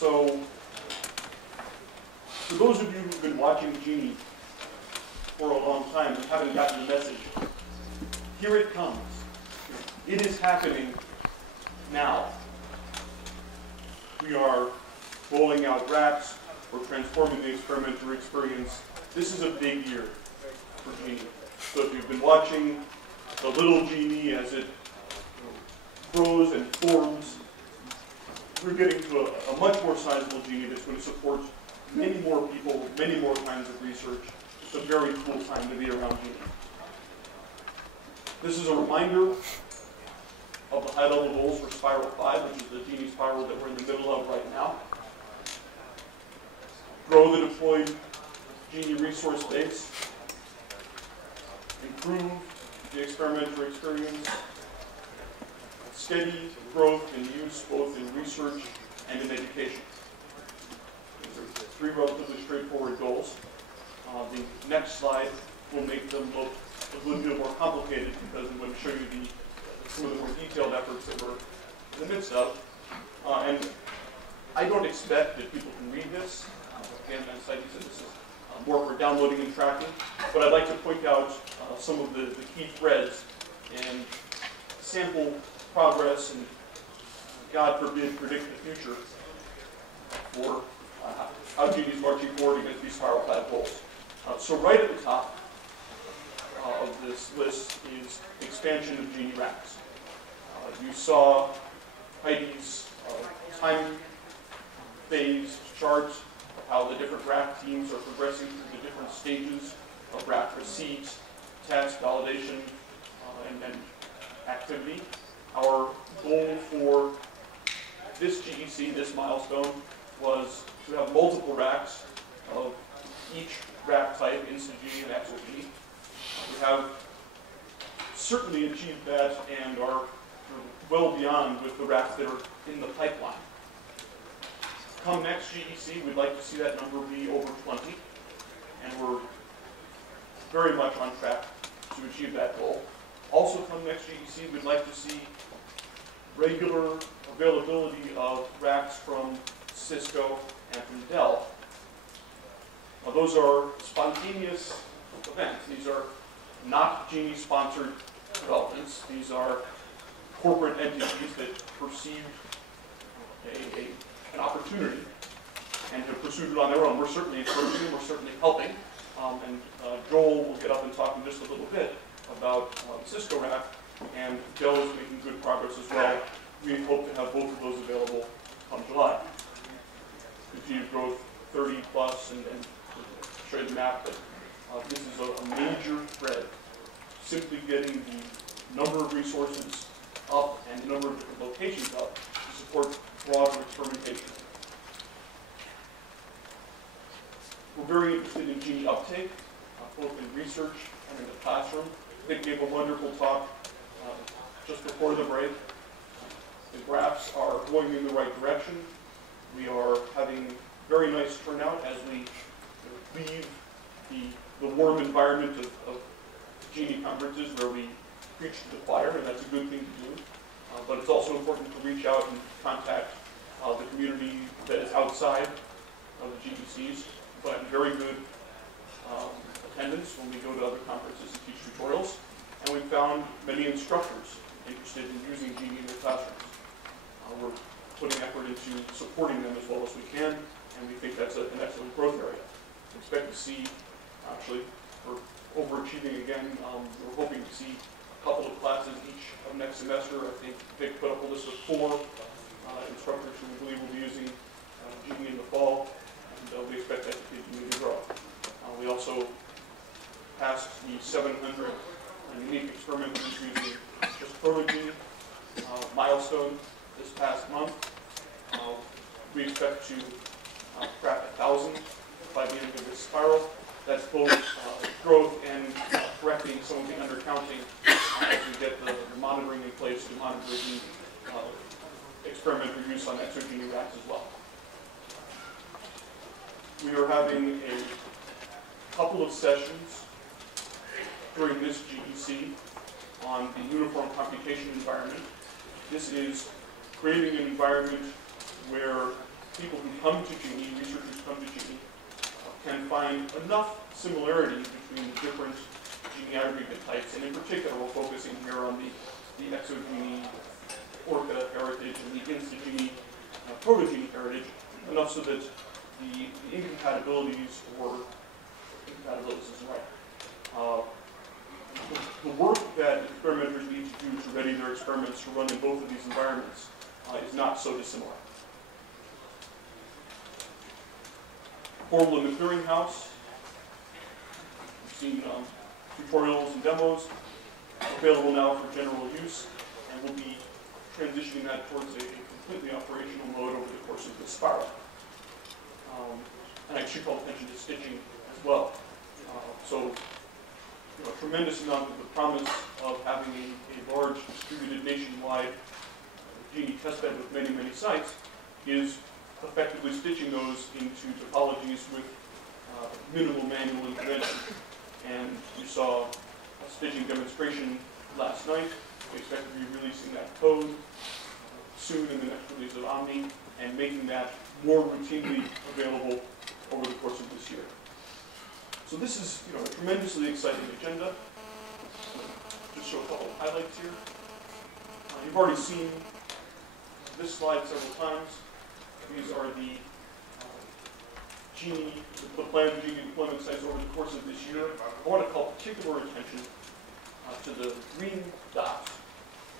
So, for those of you who've been watching GENI for a long time and haven't gotten the message, here it comes. It is happening now. We are rolling out racks. We're transforming the experimenter experience. This is a big year for GENI. So if you've been watching the little GENI as it grows and forms, we're getting to a much more sizable GENI that's going to support many more people, many more kinds of research. It's a very cool time to be around GENI. This is a reminder of the high-level goals for Spiral 5, which is the GENI spiral that we're in the middle of right now. Grow the deployed GENI resource base. Improve the experimenter experience. Steady growth in use both in research and in education. These are three relatively straightforward goals. The next slide will make them look a little bit more complicated because I'm going to show you some of the more detailed efforts that we're in the midst of. And I don't expect that people can read this. Again, as Heidi said, this is more for downloading and tracking. But I'd like to point out some of the key threads and sample progress and, God forbid, predict the future for how GENI is marching forward against these Spiral 5 goals. So right at the top of this list is expansion of GENI racks. You saw Heidi's time phase chart of how the different rack teams are progressing through the different stages of rack receipt, test, validation, and activity. Our goal for this GEC, this milestone, was to have multiple racks of each rack type, Instant GENI and Actual GENI. We have certainly achieved that and are well beyond with the racks that are in the pipeline. Come next GEC, we'd like to see that number be over 20, and we're very much on track to achieve that goal. Also come next GEC, we'd like to see regular availability of racks from Cisco and from Dell. Now, those are spontaneous events. These are not GENI-sponsored developments. These are corporate entities that perceived an opportunity and have pursued it on their own. We're certainly encouraging them. We're certainly helping. Joel will get up and talk in just a little bit about the Cisco rack, and Dell is making good progress as well. We hope to have both of those available come July. Continued growth, 30 plus, and show you the map, but this is a major thread. Simply getting the number of resources up and the number of different locations up to support broader experimentation. We're very interested in GENI uptake, both in research and in the classroom. Nick gave a wonderful talk just before the break. The graphs are going in the right direction. We are having very nice turnout as we leave the warm environment of GENI conferences where we preach to the choir, and that's a good thing to do. But it's also important to reach out and contact the community that is outside of the GECs. But very good attendance when we go to other conferences and teach tutorials. And we found many instructors interested in using GENI in their classrooms. We're putting effort into supporting them as well as we can, and we think that's an excellent growth area. We expect to see, actually, we're overachieving again. We're hoping to see a couple of classes each of next semester. I think Vic put up a list of 4 instructors who we believe will be using GENI in the fall, and we expect that to continue to grow. We also passed the 700 unique experimenters using just proto-GENI milestone this past month. We expect to crack 1,000 by the end of this spiral. That's both growth and correcting some of the undercounting as we get the monitoring in place to monitor the experimenter use on exogeny racks as well. We are having a couple of sessions during this GEC on the uniform computation environment. This is creating an environment where people who come to GENI, researchers come to GENI, can find enough similarity between the different GENI aggregate types, and in particular, we're focusing here on the ExoGENI, Orca heritage, and the InstaGENI, Proto-GENI heritage, enough so that the incompatibilities, or incompatibilities isn't right, the work that experimenters need to do to ready their experiments to run in both of these environments is not so dissimilar. Portal in the clearinghouse. You've seen tutorials and demos available now for general use, and we'll be transitioning that towards a completely operational mode over the course of this Sprial. And I should call attention to stitching as well. So, a tremendous amount of the promise of having a large distributed nationwide GENI testbed with many, many sites is effectively stitching those into topologies with minimal manual intervention. And you saw a stitching demonstration last night. We expect to be releasing that code soon in the next release of Omni, and making that more routinely available over the course of this year. So this is, a tremendously exciting agenda. Just show a couple of highlights here. You've already seen this slide several times. These are the planned GENI deployment sites over the course of this year. I want to call particular attention to the green dots.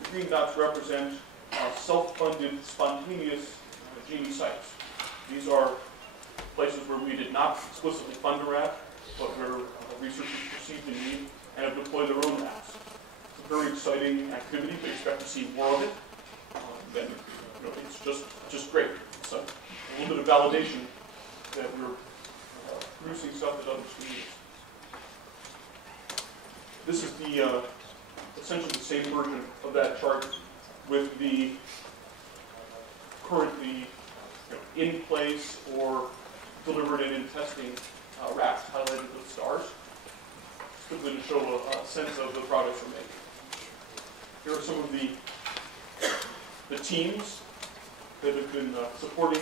The green dots represent self-funded, spontaneous GENI sites. These are places where we did not explicitly fund a RAP, but where researchers perceived the need and have deployed their own RAPs. It's a very exciting activity. We expect to see more of it. Then, it's just great. It's a little bit of validation that we're producing stuff that others can use. This is the essentially the same version of that chart with the currently in place or delivered and in testing RAPs highlighted with stars, simply to show a sense of the products we're making. Here are some of the teams that have been supporting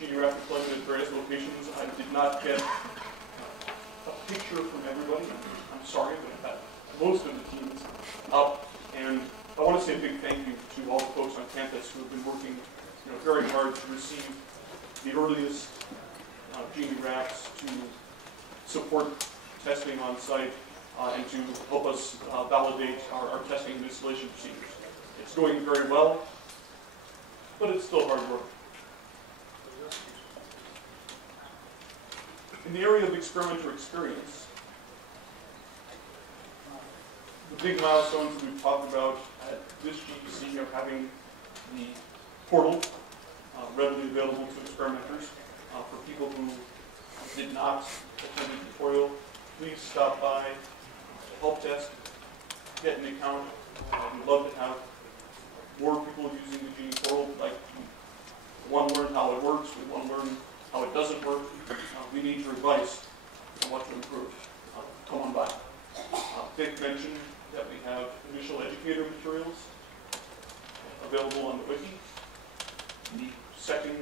GENI RAP deployment at various locations. I did not get a picture from everybody. I'm sorry, but I've had most of the teams up, and I want to say a big thank you to all the folks on campus who have been working very hard to receive the earliest GENI RAPs, to support testing on site, and to help us validate our testing and installation procedures. It's going very well, but it's still hard work. In the area of experimenter experience, the big milestones that we've talked about at this GEC are having the portal readily available to experimenters. For people who did not attend the tutorial, please stop by the help desk, get an account. We'd love to have more people using the GENI portal. We'd like to, one, learn how it works. We want to learn how it doesn't work. We need your advice on what to improve. Come on by. Vic mentioned that we have initial educator materials available on the wiki. The second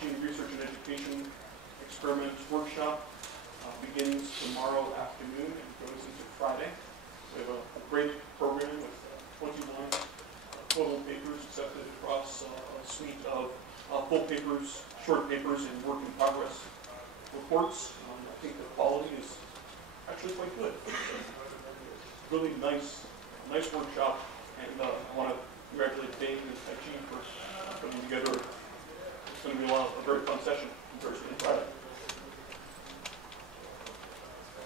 GENI Research and Education Experiments Workshop begins tomorrow afternoon and goes into Friday. We have a great program with 21 total papers accepted across a suite of full papers, short papers, and work in progress reports. I think the quality is actually quite good. Really nice workshop, and I want to congratulate Dave and Heidi for putting together. It's going to be a very fun session on Thursday and Friday.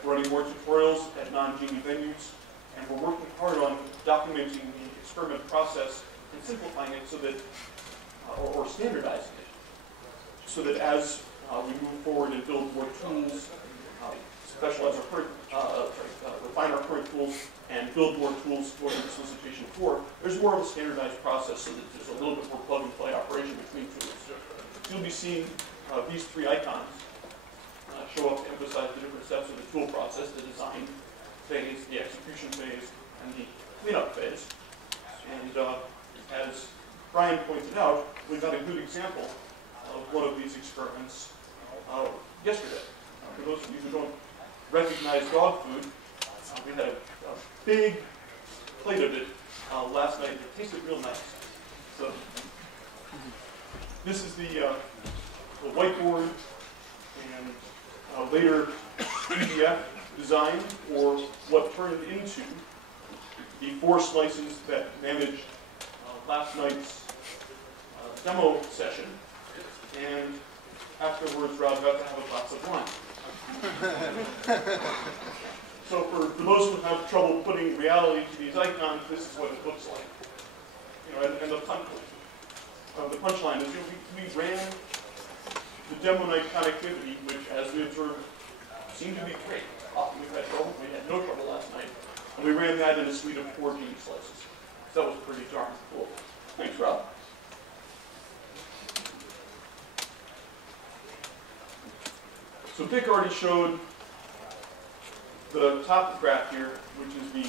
We're running more tutorials at non-GENI venues, and we're working hard on documenting the experiment process and simplifying it so that, or standardizing it, so that as we move forward and build more tools, specialize our current, refine our current tools, and build more tools for the Solicitation 4, there's more of a standardized process so that there's a little bit more plug-and-play operation between tools. So you'll be seeing these three icons show up to emphasize the different steps of the tool process: the design phase, the execution phase, and the cleanup phase. And as Brian pointed out, we've got a good example of one of these experiments yesterday. For those of you who don't recognize dog food, we had a big plate of it last night. It tasted real nice. So this is the whiteboard and later PDF design for what turned into the 4 slices that managed last night's demo session. And afterwards, Rob got to have a glass of wine. So for those who have trouble putting reality to these icons, this is what it looks like. You know, and the punchline is, we ran the demo night connectivity, which, as we observed, seemed to be great. Often we've had trouble. We had no trouble last night. And we ran that in a suite of 4 GENI slices. So that was pretty darn cool. Thanks, Rob. So Vic already showed the top graph here, which is the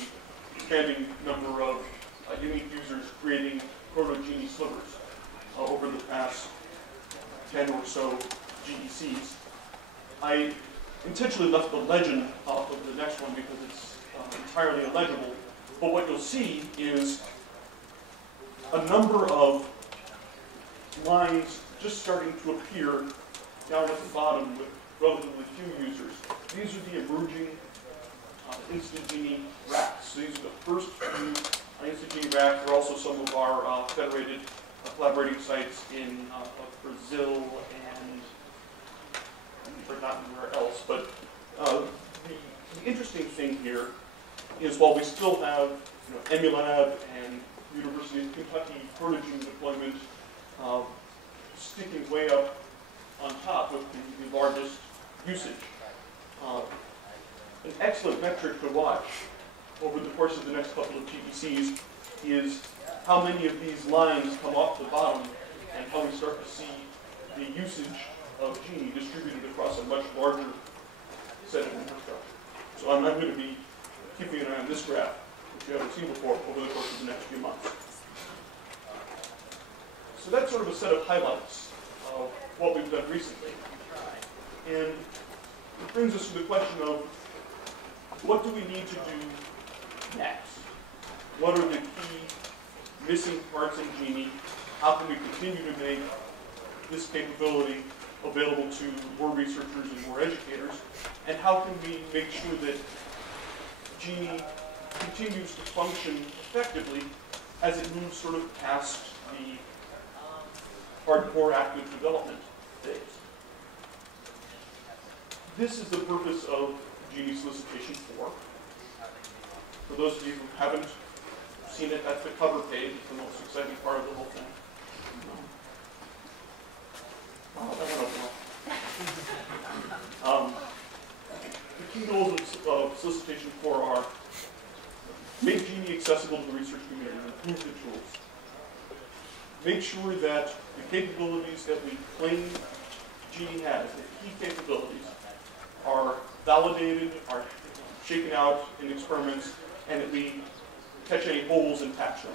expanding number of unique users creating proto-GENI slivers over the past 10 or so GECs. I intentionally left the legend off of the next one because it's entirely illegible, but what you'll see is a number of lines just starting to appear down at the bottom with relatively few users. These are the emerging instant GENI racks. So these are the first few instant GENI racks. They're also some of our federated collaborating sites in Brazil and forgotten where else. But the interesting thing here is while we still have Emulab and University of Kentucky proto-GENI deployment sticking way up on top with the largest usage. An excellent metric to watch over the course of the next couple of GECs is how many of these lines come off the bottom and how we start to see the usage of GENI distributed across a much larger set of infrastructure. So I'm going to be keeping an eye on this graph, which you haven't seen before, over the course of the next few months. So that's sort of a set of highlights of what we've done recently. And it brings us to the question of what do we need to do next? What are the key missing parts in GENI? How can we continue to make this capability available to more researchers and more educators? And how can we make sure that GENI continues to function effectively as it moves sort of past the hardcore active development phase? This is the purpose of GENI Solicitation 4. For those of you who haven't seen it, that's the cover page. It's the most exciting part of the whole thing. Oh, that went up. The key goals of Solicitation 4 are make GENI accessible to the research community, improve the tools. Make sure that the capabilities that we claim GENI has, the key capabilities, are validated, are shaken out in experiments, and that we catch any holes and patch them.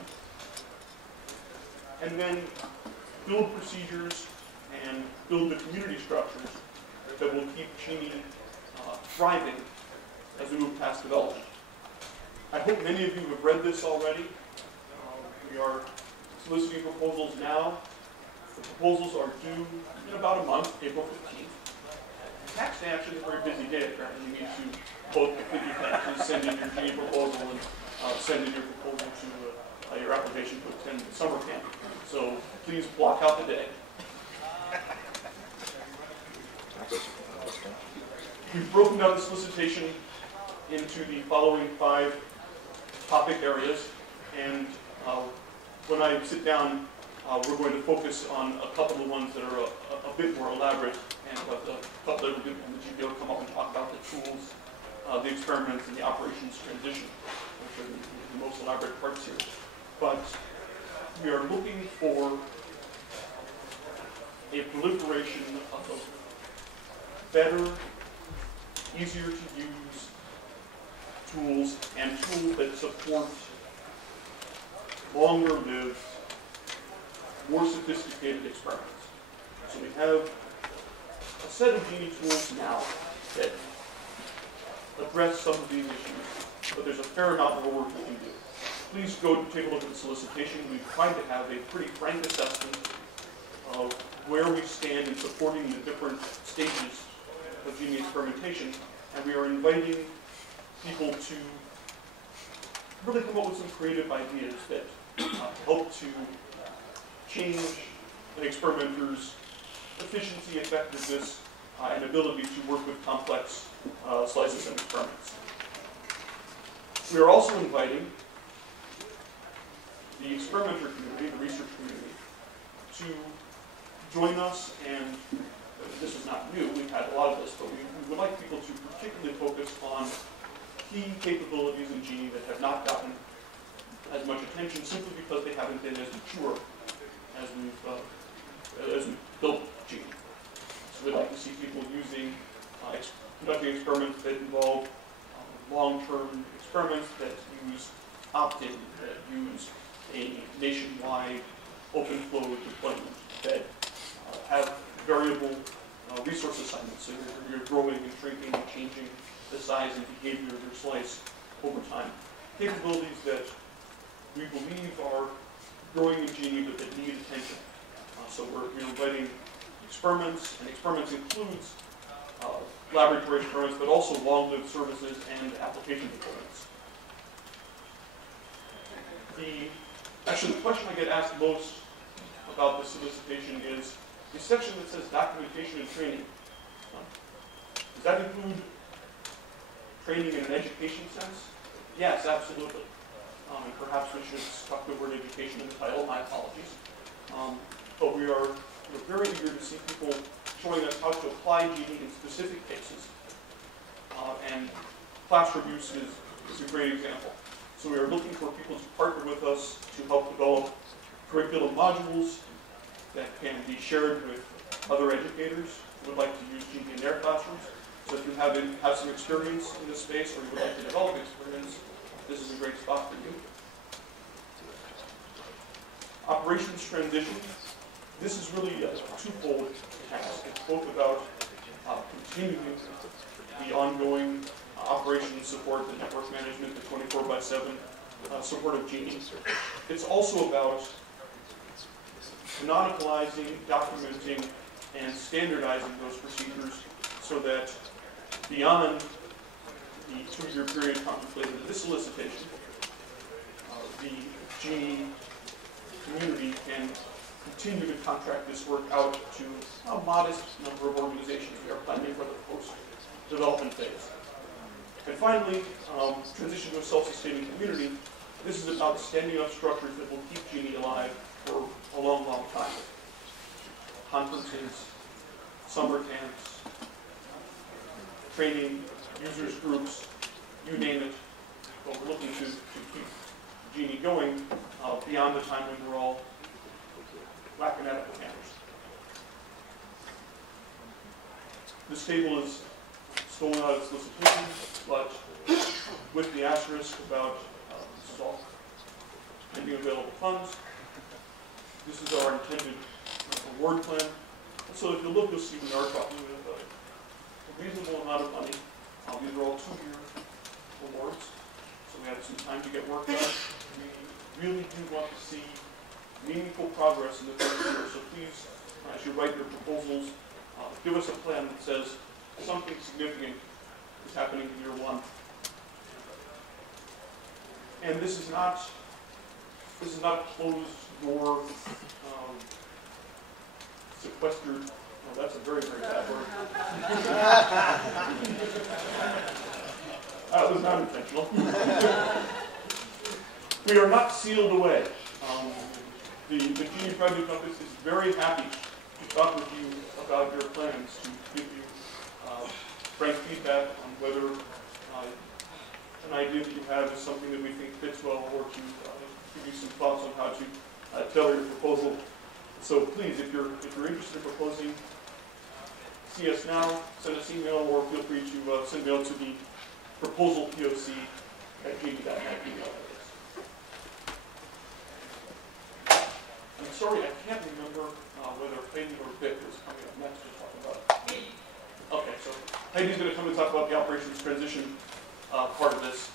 And then build procedures and build the community structures that will keep GENI thriving as we move past development. I hope many of you have read this already. We are soliciting proposals now. The proposals are due in about a month, April 15th. Tax day actually is a very busy day. Apparently, you need to both complete your taxes, send in your GENI proposal, and send in your proposal to your application to attend the summer camp. So please block out the day. We've broken down the solicitation into the following 5 topic areas, and when I sit down, we're going to focus on a couple of ones that are a bit more elaborate, and let a couple of people from the GPO come up and talk about the tools, the experiments, and the operations transition, which are the most elaborate parts here. But we are looking for a proliferation of better, easier to use tools, and tools that support longer lived, more sophisticated experiments. So we have a set of GENI tools now that address some of these issues, but there's a fair amount more work we can do. Please go take a look at the solicitation. We've tried to have a pretty frank assessment of where we stand in supporting the different stages of GENI experimentation, and we are inviting people to really come up with some creative ideas that help to change an experimenter's efficiency, effectiveness, and ability to work with complex slices and experiments. We are also inviting the experimenter community, the research community, to join us, and this is not new, we've had a lot of this, but we would like people to particularly focus on key capabilities in GENI that have not gotten as much attention simply because they haven't been as mature as we've built GENI. So we'd like to see people using, conducting experiments that involve long-term experiments that use opt-in, that use a nationwide open flow deployment, that have variable resource assignments, so you're growing and shrinking and changing the size and behavior of your slice over time. Capabilities that we believe are growing in GENI but that need attention. So we're inviting experiments, and experiments includes laboratory experiments, but also long-lived services and application deployments. Actually, the question I get asked most about this solicitation is the section that says documentation and training. Does that include training in an education sense? Yes, absolutely. And perhaps we should stuck the word education in the title, my apologies. But we're very eager to see people showing us how to apply GENI in specific cases. And classroom use is a great example. So we are looking for people to partner with us to help develop curriculum modules that can be shared with other educators who would like to use GENI in their classrooms. So if you have some experience in this space, or you would like to develop experience, this is a great spot for you. Operations transition. This is really a twofold task. It's both about continuing the ongoing operations support, the network management, the 24/7 support of GENI. It's also about canonicalizing, documenting, and standardizing those procedures so that beyond the 2-year period contemplated in this solicitation, the GENI community can continue to contract this work out to a modest number of organizations. We are planning for the post-development phase. And finally, transition to a self-sustaining community. This is about standing up structures that will keep GENI alive for a long, long time. Conferences, summer camps, training, users groups, you name it. But we're looking to keep GENI going beyond the time when we're all whacking at it with hammers. This table is stolen out of solicitation, but with the asterisk about this is all pending available funds. This is our intended award plan. And so if you look, you'll see we are talking with a reasonable amount of money. These are all 2-year awards, so we have some time to get work done. We really do want to see meaningful progress in the first year, so please, as you write your proposals, give us a plan that says something significant is happening in year 1. And this is not a closed door, sequestered. Oh, that's a very, very bad word. That was not intentional. We are not sealed away. The GENI Project Office is very happy to talk with you about your plans, to give you frank feedback on whether an idea that you have is something that we think fits well, or to give you some thoughts on how to tailor your proposal. So please, if you're interested in proposing, see us now, send us email, or feel free to send mail to the proposalpoc@geni.net email address. I'm sorry. sorry, I can't remember whether Heidi or Vic was coming up next to talk about it. Okay, so Heidi's going to come and talk about the operations transition part of this.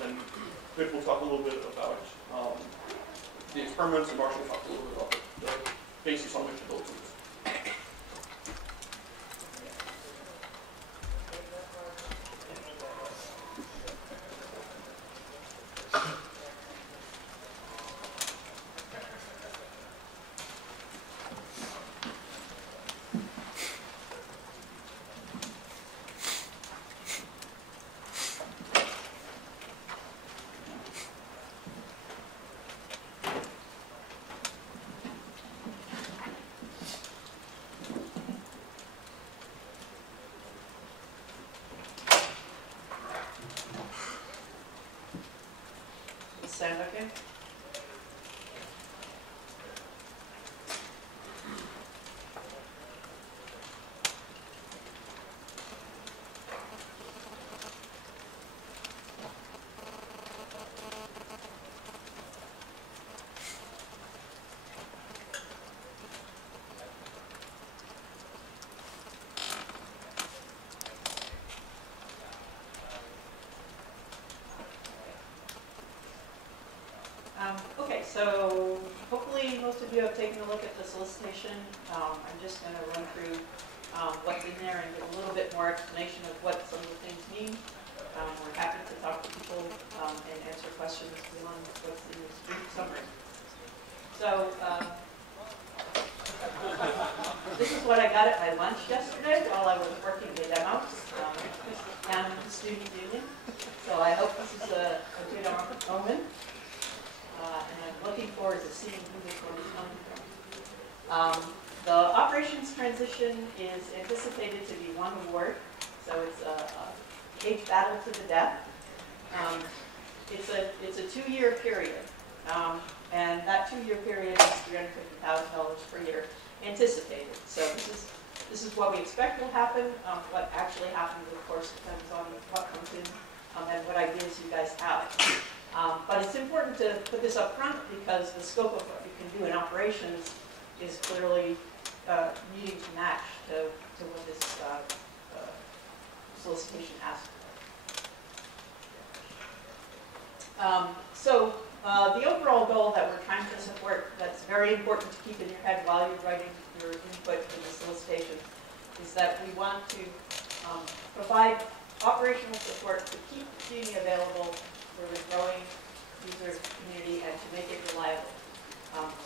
Then Vic will talk a little bit about the experiments, and Marshall will talk a little bit about the basis on which to build tools. Sound okay? Okay, so hopefully most of you have taken a look at the solicitation. I'm just going to run through what's in there and give a little bit more explanation of what some of the things mean. We're happy to talk to people and answer questions beyond what's in this brief summary. So this is what I got at my lunch yesterday while I was working the demos down in the student union. So I hope this is a good omen. And I'm looking forward to seeing who this one is coming from. The operations transition is anticipated to be one award, so it's a cage battle to the death. It's a 2-year period, and that 2-year period is $350,000 per year anticipated. So this is what we expect will happen. What actually happens, of course, depends on what comes in and what ideas you guys have. But it's important to put this up front because the scope of what you can do in operations is clearly needing to match to what this solicitation asks for. So the overall goal that we're trying to support, that's very important to keep in your head while you're writing your input to the solicitation, is that we want to provide operational support to keep GENI available for the growing user community and to make it reliable.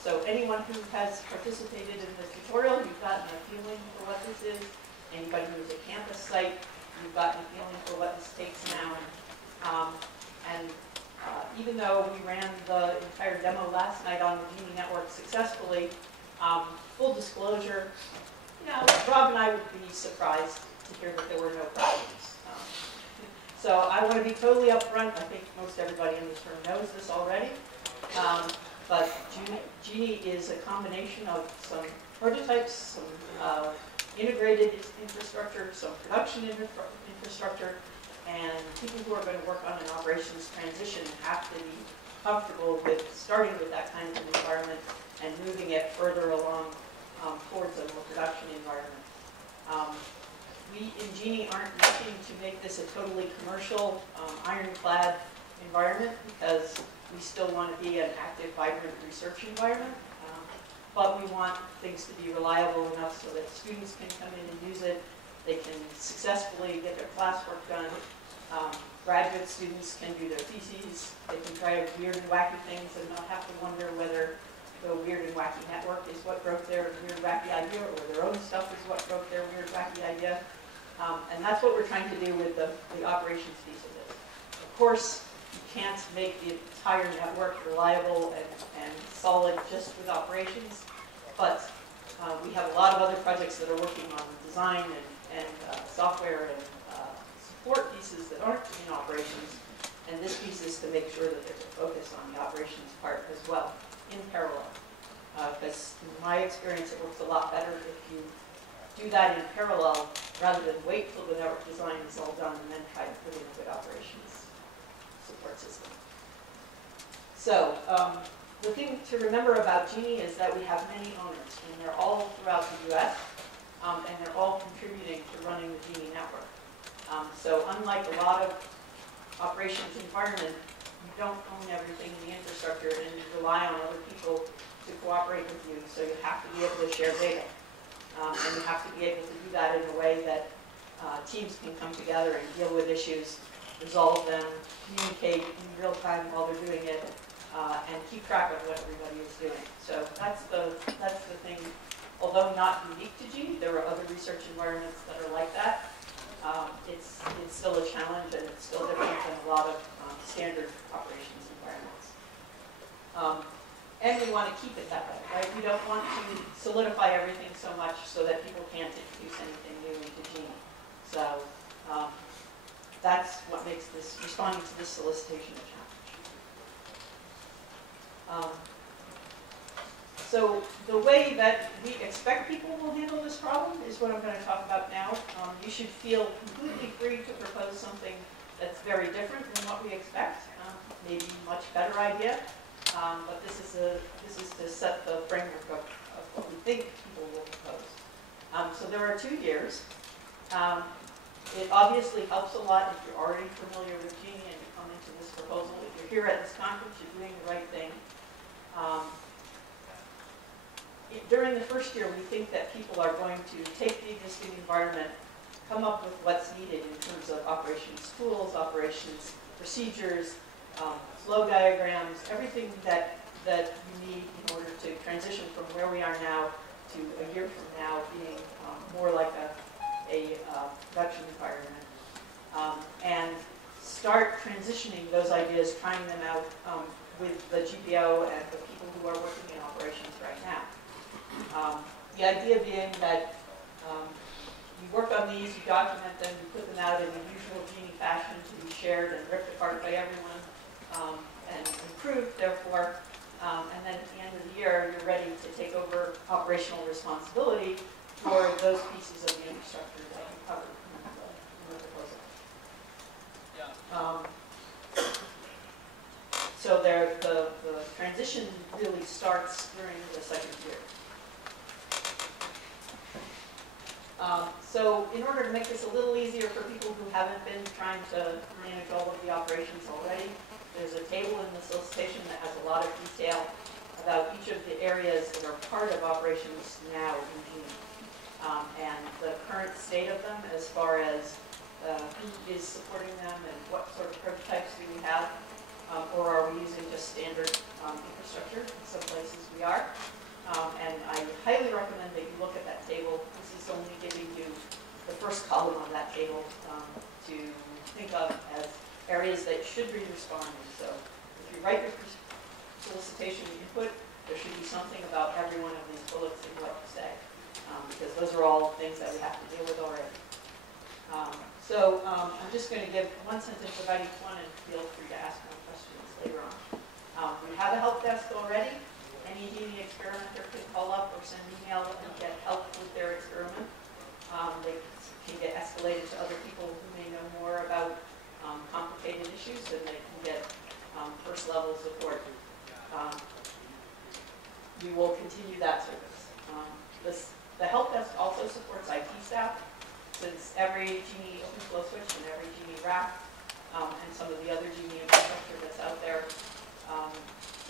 So anyone who has participated in this tutorial, you've gotten a feeling for what this is. Anybody who's a campus site, you've gotten a feeling for what this takes now. Even though we ran the entire demo last night on the GENI network successfully, full disclosure, Rob and I would be surprised to hear that there were no problems. So I want to be totally upfront. I think most everybody in this room knows this already. But GENI is a combination of some prototypes, some integrated infrastructure, some production infrastructure, and people who are going to work on an operations transition have to be comfortable with starting with that kind of an environment and moving it further along towards a more production environment. We in GENI aren't looking to make this a totally commercial, ironclad environment because we still want to be an active, vibrant research environment. But we want things to be reliable enough so that students can come in and use it. They can successfully get their classwork done. Graduate students can do their theses. They can try weird and wacky things and not have to wonder whether the weird and wacky network is what broke their weird, wacky idea or their own stuff is what broke their weird, wacky idea. And that's what we're trying to do with the operations piece of this. Of course, you can't make the entire network reliable and solid just with operations, but we have a lot of other projects that are working on design and software and support pieces that aren't in operations, and this piece is to make sure that there's a focus on the operations part as well, in parallel. Because in my experience, it works a lot better if you do that in parallel rather than wait till the network design is all done and then try to put in a good operations support system. So The thing to remember about GENI is that we have many owners, and they're all throughout the US, and they're all contributing to running the GENI network. So unlike a lot of operations environment, you don't own everything in the infrastructure, and you rely on other people to cooperate with you, so you have to be able to share data. And you have to be able to do that in a way that teams can come together and deal with issues, resolve them, communicate in real time while they're doing it, and keep track of what everybody is doing. So that's the thing. Although not unique to GENI, there are other research environments that are like that. It's still a challenge, and it's still different than a lot of standard operations environments. And we want to keep it that way, right? We don't want to solidify everything so much so that people can't introduce anything new into GENI. So that's what makes this, responding to this solicitation a challenge. So the way that we expect people will handle this problem is what I'm going to talk about now. You should feel completely free to propose something that's very different than what we expect, maybe a much better idea. But this is to set the framework of what we think people will propose. So there are 2 years. It obviously helps a lot if you're already familiar with GENI and you come into this proposal. If you're here at this conference, you're doing the right thing. During the first year, we think that people are going to take the existing environment, come up with what's needed in terms of operations tools, operations procedures, flow diagrams, everything that you need in order to transition from where we are now to a year from now being more like a production environment. And start transitioning those ideas, trying them out with the GPO and the people who are working in operations right now. The idea being that you work on these, you document them, you put them out in the usual GENI fashion to be shared and ripped apart by everyone and improved, therefore. And then at the end of the year, you're ready to take over operational responsibility for those pieces of the infrastructure that you covered in the proposal. So the transition really starts during the second year. So in order to make this a little easier for people who haven't been trying to manage all of the operations already, there's a table in the solicitation that has a lot of detail about each of the areas that are part of operations now in GENI, and the current state of them as far as who is supporting them and what sort of prototypes do we have, or are we using just standard infrastructure? In some places we are. And I highly recommend that you look at that table. This is only giving you the first column of that table to think of as areas that should be responding. So if you write your solicitation input, there should be something about every one of these bullets and what you say, because those are all things that we have to deal with already. So I'm just going to give one sentence about each one, and feel free to ask more questions later on. We have a help desk already. Any GENI experimenter can call up or send an email and get help with their experiment. They can get escalated to other people who may know more about complicated issues, and they can get first level support. We will continue that service. The help desk also supports IT staff, since every GENI open flow switch and every GENI rack and some of the other GENI infrastructure that's out there,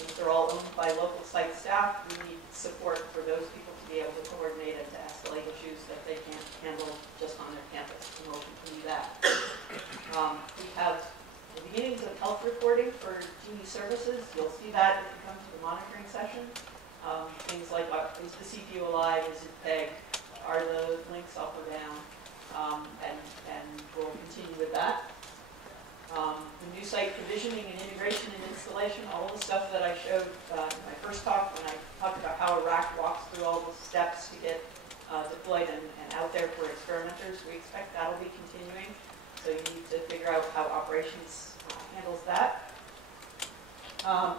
since they're all owned by local site staff, we need support for those people to be able to coordinate and to escalate issues that they can't handle just on their campus, and we'll continue that. We have the beginnings of health reporting for GENI services. You'll see that if you come to the monitoring session. Things like, is the CPU alive, is it pegged, are the links up or down, and we'll continue with that. The new site provisioning and integration and installation, all of the stuff that I showed in my first talk when I talked about how a rack walks through all the steps to get deployed and out there for experimenters. We expect that'll be continuing, so you need to figure out how operations handles that.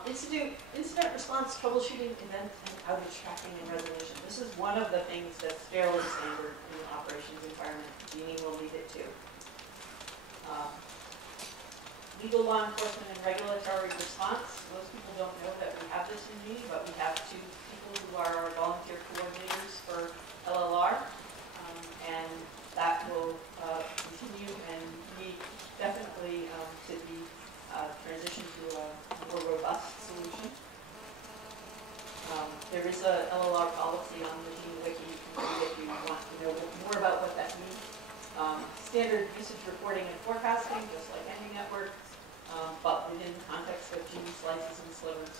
Incident response, troubleshooting, event, and outage tracking and resolution. This is one of the things that's fairly standard in the operations environment. GENI will lead it to. Legal law enforcement and regulatory response. Most people don't know that we have this in GENI, but we have 2 people who are our volunteer coordinators for LLR, and that will continue and need definitely to be transitioned to a more robust solution. There is a LLR policy on the GENI wiki if you want to know more about what that means. Standard usage reporting and forecasting, just like any network, but within the context of GENI slices and slivers.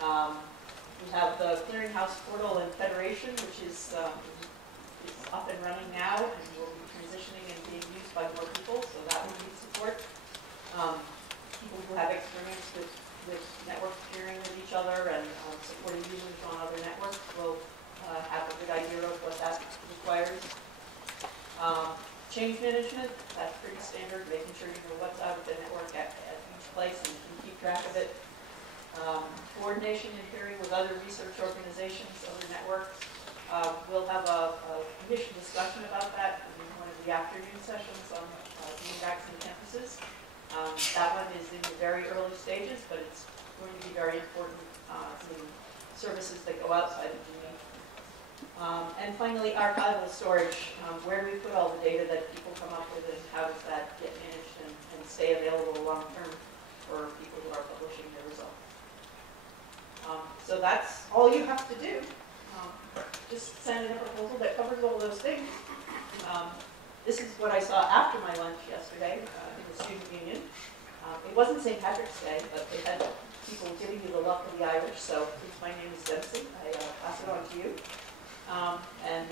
We have the clearinghouse portal and federation, which is up and running now and will be transitioning and being used by more people, so that will need support. People who have experience with network peering with each other and supporting users on other networks will have a good idea of what that requires. Change management, that's pretty standard, making sure you know what's out of the network at each place and you can keep track of it. Coordination and peering with other research organizations, other networks. We'll have a mission discussion about that in one of the afternoon sessions on GENI vaccine campuses. That one is in the very early stages, but it's going to be very important to services that go outside of GENI. And finally, archival storage. Where do we put all the data that people come up with and how does that get managed and stay available long term for people who are publishing their results? So that's all you have to do. Just send in a proposal that covers all those things. This is what I saw after my lunch yesterday in the student union. It wasn't St. Patrick's Day, but they had people giving you the luck of the Irish, so since my name is Dempsey, I pass it on to you. And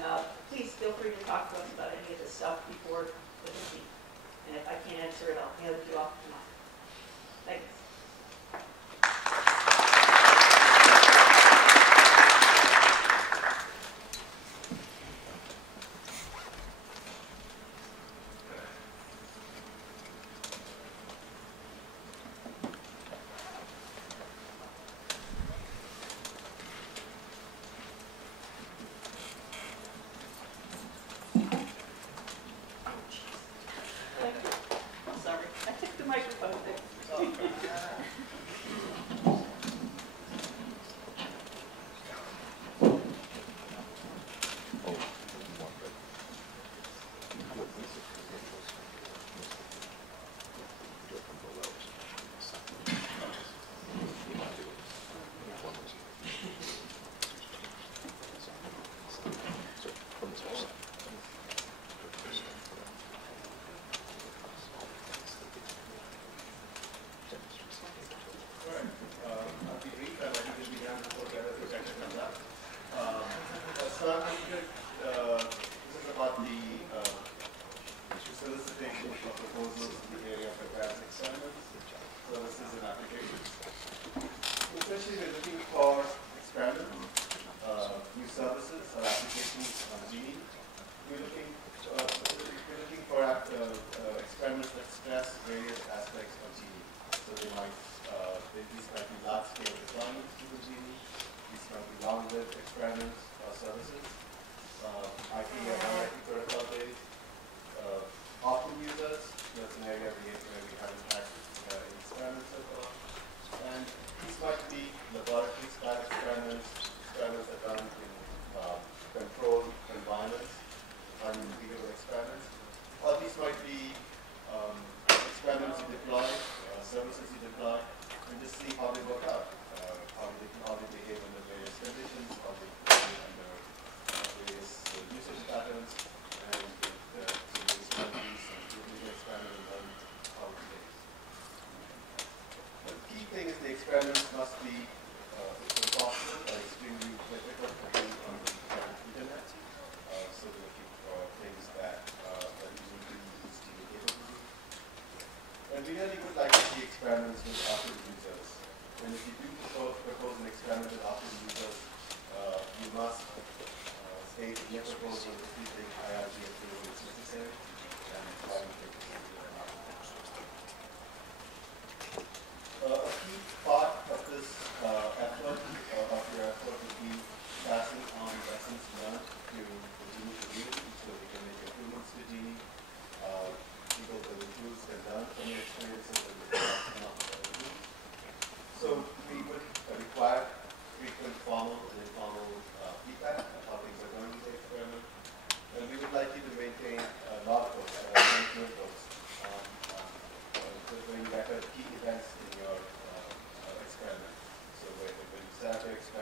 please feel free to talk to us about any of this stuff before the meeting. And if I can't answer it, I'll hand it to you off tomorrow. Thanks. Experiments must be impossible or extremely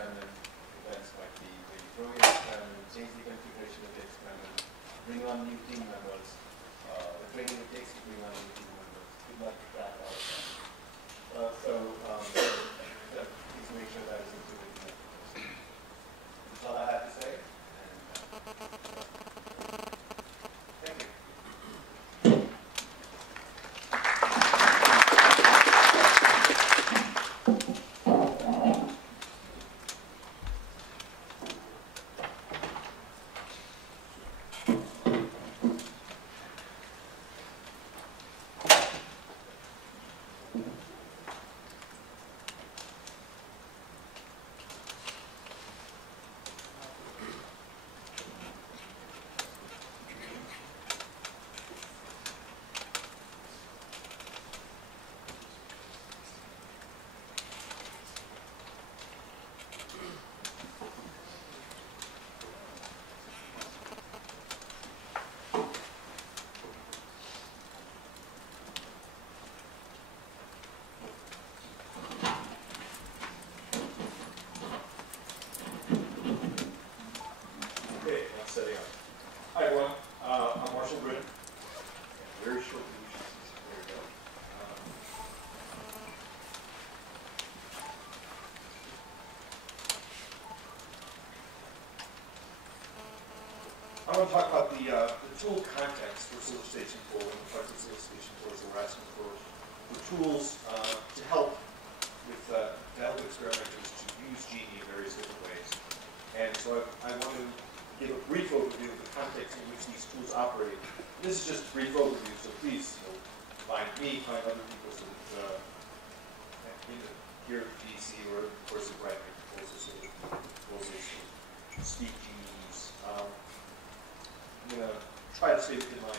experiment events might be where you throw in an experiment, change the configuration of the experiment, bring on new team members, the training it takes to bring on new team members. Good luck with that all the time. Please make sure that is included in the proposal. That's all I have to say. Thank you. Setting up. Hi everyone, I'm Marshall Brinn. Very short illusions. There we go. I want to talk about the tool context for solicitation for when we talk to solicitation for, so we're asking for tools to help with experimenters to use GENI in various different ways. And so I want to give a brief overview of the context in which these tools operate. This is just a brief overview, so please find me, find other people, so that here at GEC or of course at writing proposals to speak GEs. I'm going to try to stay within my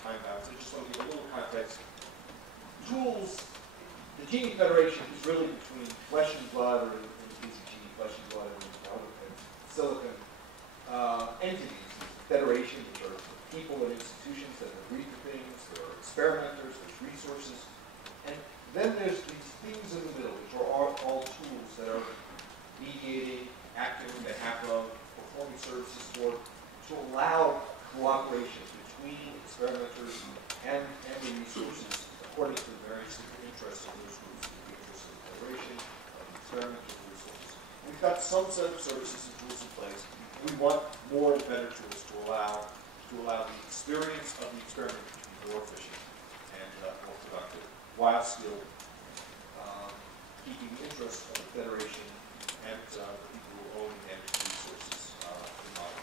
time bounds. I just want to give a little context. Tools, the GENI Federation is really between flesh and blood, or in the case of GENI, flesh and blood, and silicon. Entities, federations, which are people and institutions that agree to things, there are experimenters, there's resources, and then there's these things in the middle, which are all tools that are mediating, acting on behalf of, performing services for, to allow cooperation between experimenters and the resources according to the various different interests of those groups, the interests of the federation, of the experimenters, and resources. We've got some set of services and tools in place. We want more and better tools to allow the experience of the experiment to be more efficient and more productive, while still keeping the interest of the federation and the people who own and manage resources in mind.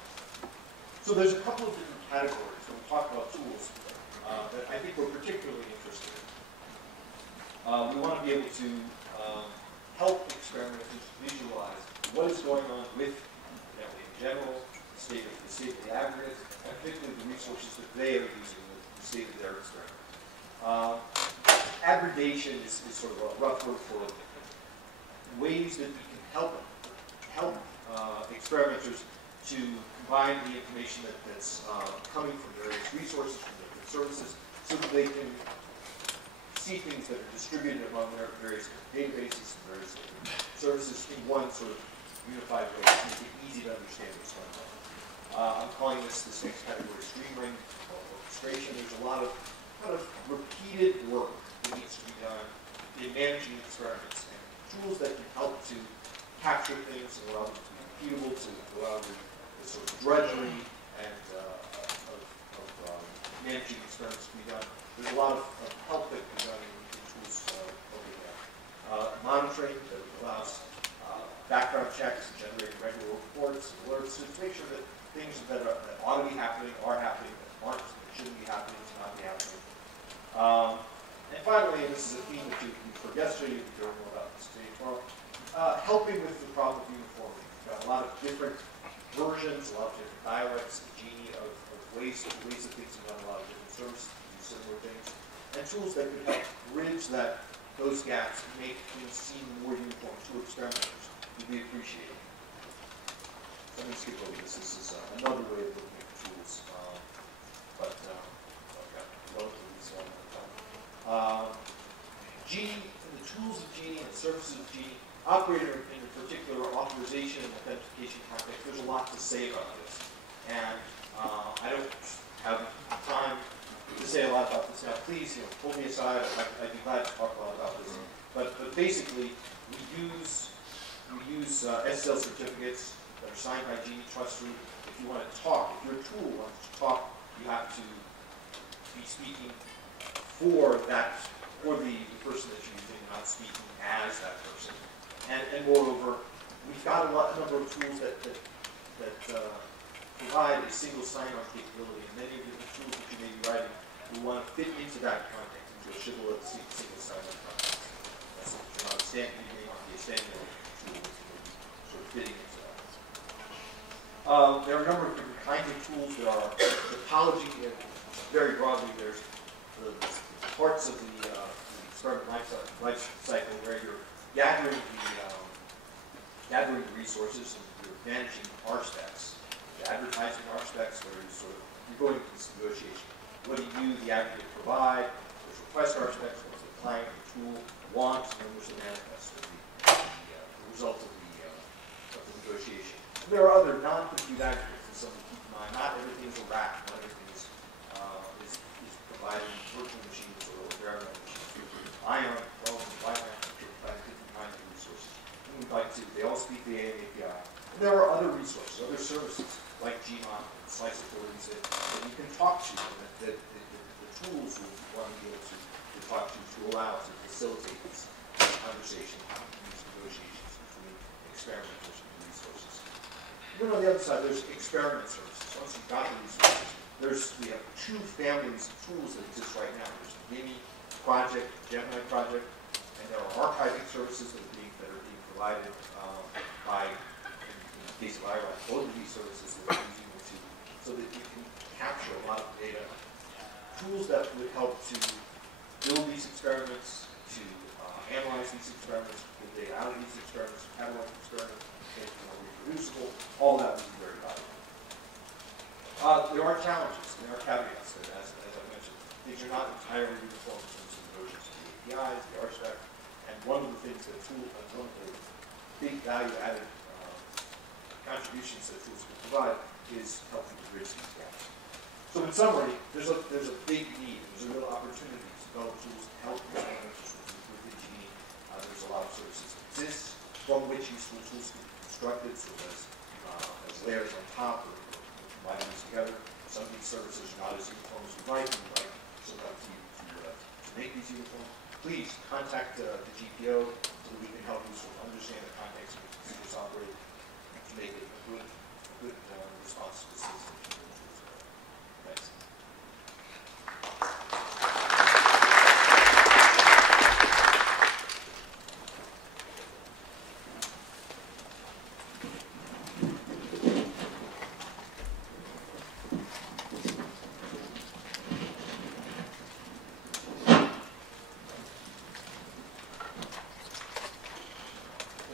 So there's a couple of different categories when we talk about tools that I think we're particularly interested in. We want to be able to help experimenters visualize what is going on with in general, the state of the aggregate, and particularly the resources that they are using, the state of their experiment. Aggregation is sort of a rough word for ways that we can help experimenters to combine the information that's coming from various resources, from different services, so that they can see things that are distributed among their various databases and various different services in one sort of unified way to make it easy to understand what's going on. I'm calling this next category streaming or orchestration. There's a lot of kind of repeated work that needs to be done in managing experiments, and tools that can help to capture things and allow them to be repeatable, to allow the sort of drudgery and of managing experiments to be done. There's a lot of help that can be done in tools over there. Monitoring that allows background checks, generating regular reports, alerts, to make sure that things that ought to be happening are happening, that aren't, that shouldn't be happening, should not be happening. And finally, and this is a theme that you forget, so you can learn more about this today tomorrow, helping with the problem of uniformity. We've got a lot of different versions, a lot of different dialects, GENI of ways that things are done, a lot of different services to do similar things, and tools that can help bridge those gaps and make things seem more uniform to experimenters. Would be appreciated. So I'm going to skip over this. This is another way of looking at the tools, but I've got relatively small amount of time. GENI, the tools of GENI and the services of GENI operator in a particular authorization and authentication context, there's a lot to say about this. And I don't have time to say a lot about this now. Please, pull me aside. I'd be glad to talk a lot about this. But basically, we use SSL certificates that are signed by GENI trustee. If you want to talk, if your tool wants to talk, you have to be speaking for the person that you're using, not speaking as that person. And moreover, we've got a number of tools that provide a single sign-on capability, and many of the tools that you may be writing will want to fit into that context, into a shibboleth single sign-on context. That's not a standard, you may not be a standalone tool that's sort of fitting into that. There are a number of different kinds of tools. There are topology, very broadly, there's the parts of the experiment life cycle where you're gathering the resources and you're managing RSpecs. The advertising RSpecs, where you're going into this negotiation. What do you, the aggregate, provide? There's request RSpecs, what's the client, the tool, wants, and then there's the manifest, the result of the negotiation. And there are other non-compute aggregates, and something to keep in mind. Not everything is a rack, not everything is providing virtual machines or Berman machines. Ion, Chrome, YMAP, provide different kinds of resources. And they all speak the AM API. And there are other resources, other services, like Gmon and Slice authorities that you can talk to, and that the tools will want to be able to talk to allow to facilitate this conversation, these negotiations between experimenters and resources. And then on the other side, there's experiment services. Once you've got the resources, we have two families of tools that exist right now. There's the GENI project, Gemini project, and there are archiving services that are being provided by, in the case of IRAC, both of these services that are using it so that you can capture a lot of data. Tools that would help to build these experiments, to analyze these experiments, pull data out of these experiments, catalog experiments, make them more reproducible. All that would be very valuable. There are challenges, there are caveats, that, as I mentioned. These are not entirely uniform in terms of the versions of the APIs, the RSpec, and one of the things that one of the big value-added contributions that tools can provide is helping to bridge these gaps. So in summary, there's a big need, there's a real opportunity to develop tools to help experimenters within GENI. There's a lot of services that exist from which useful tools can be constructed, so as layers on top or combining these together. Some of these services are not as uniform as we'd like, and we'd like sometimes to make these uniform. Please contact the GPO so that we can help you sort of understand the context in which these operate to make it a good response to the system. Thanks.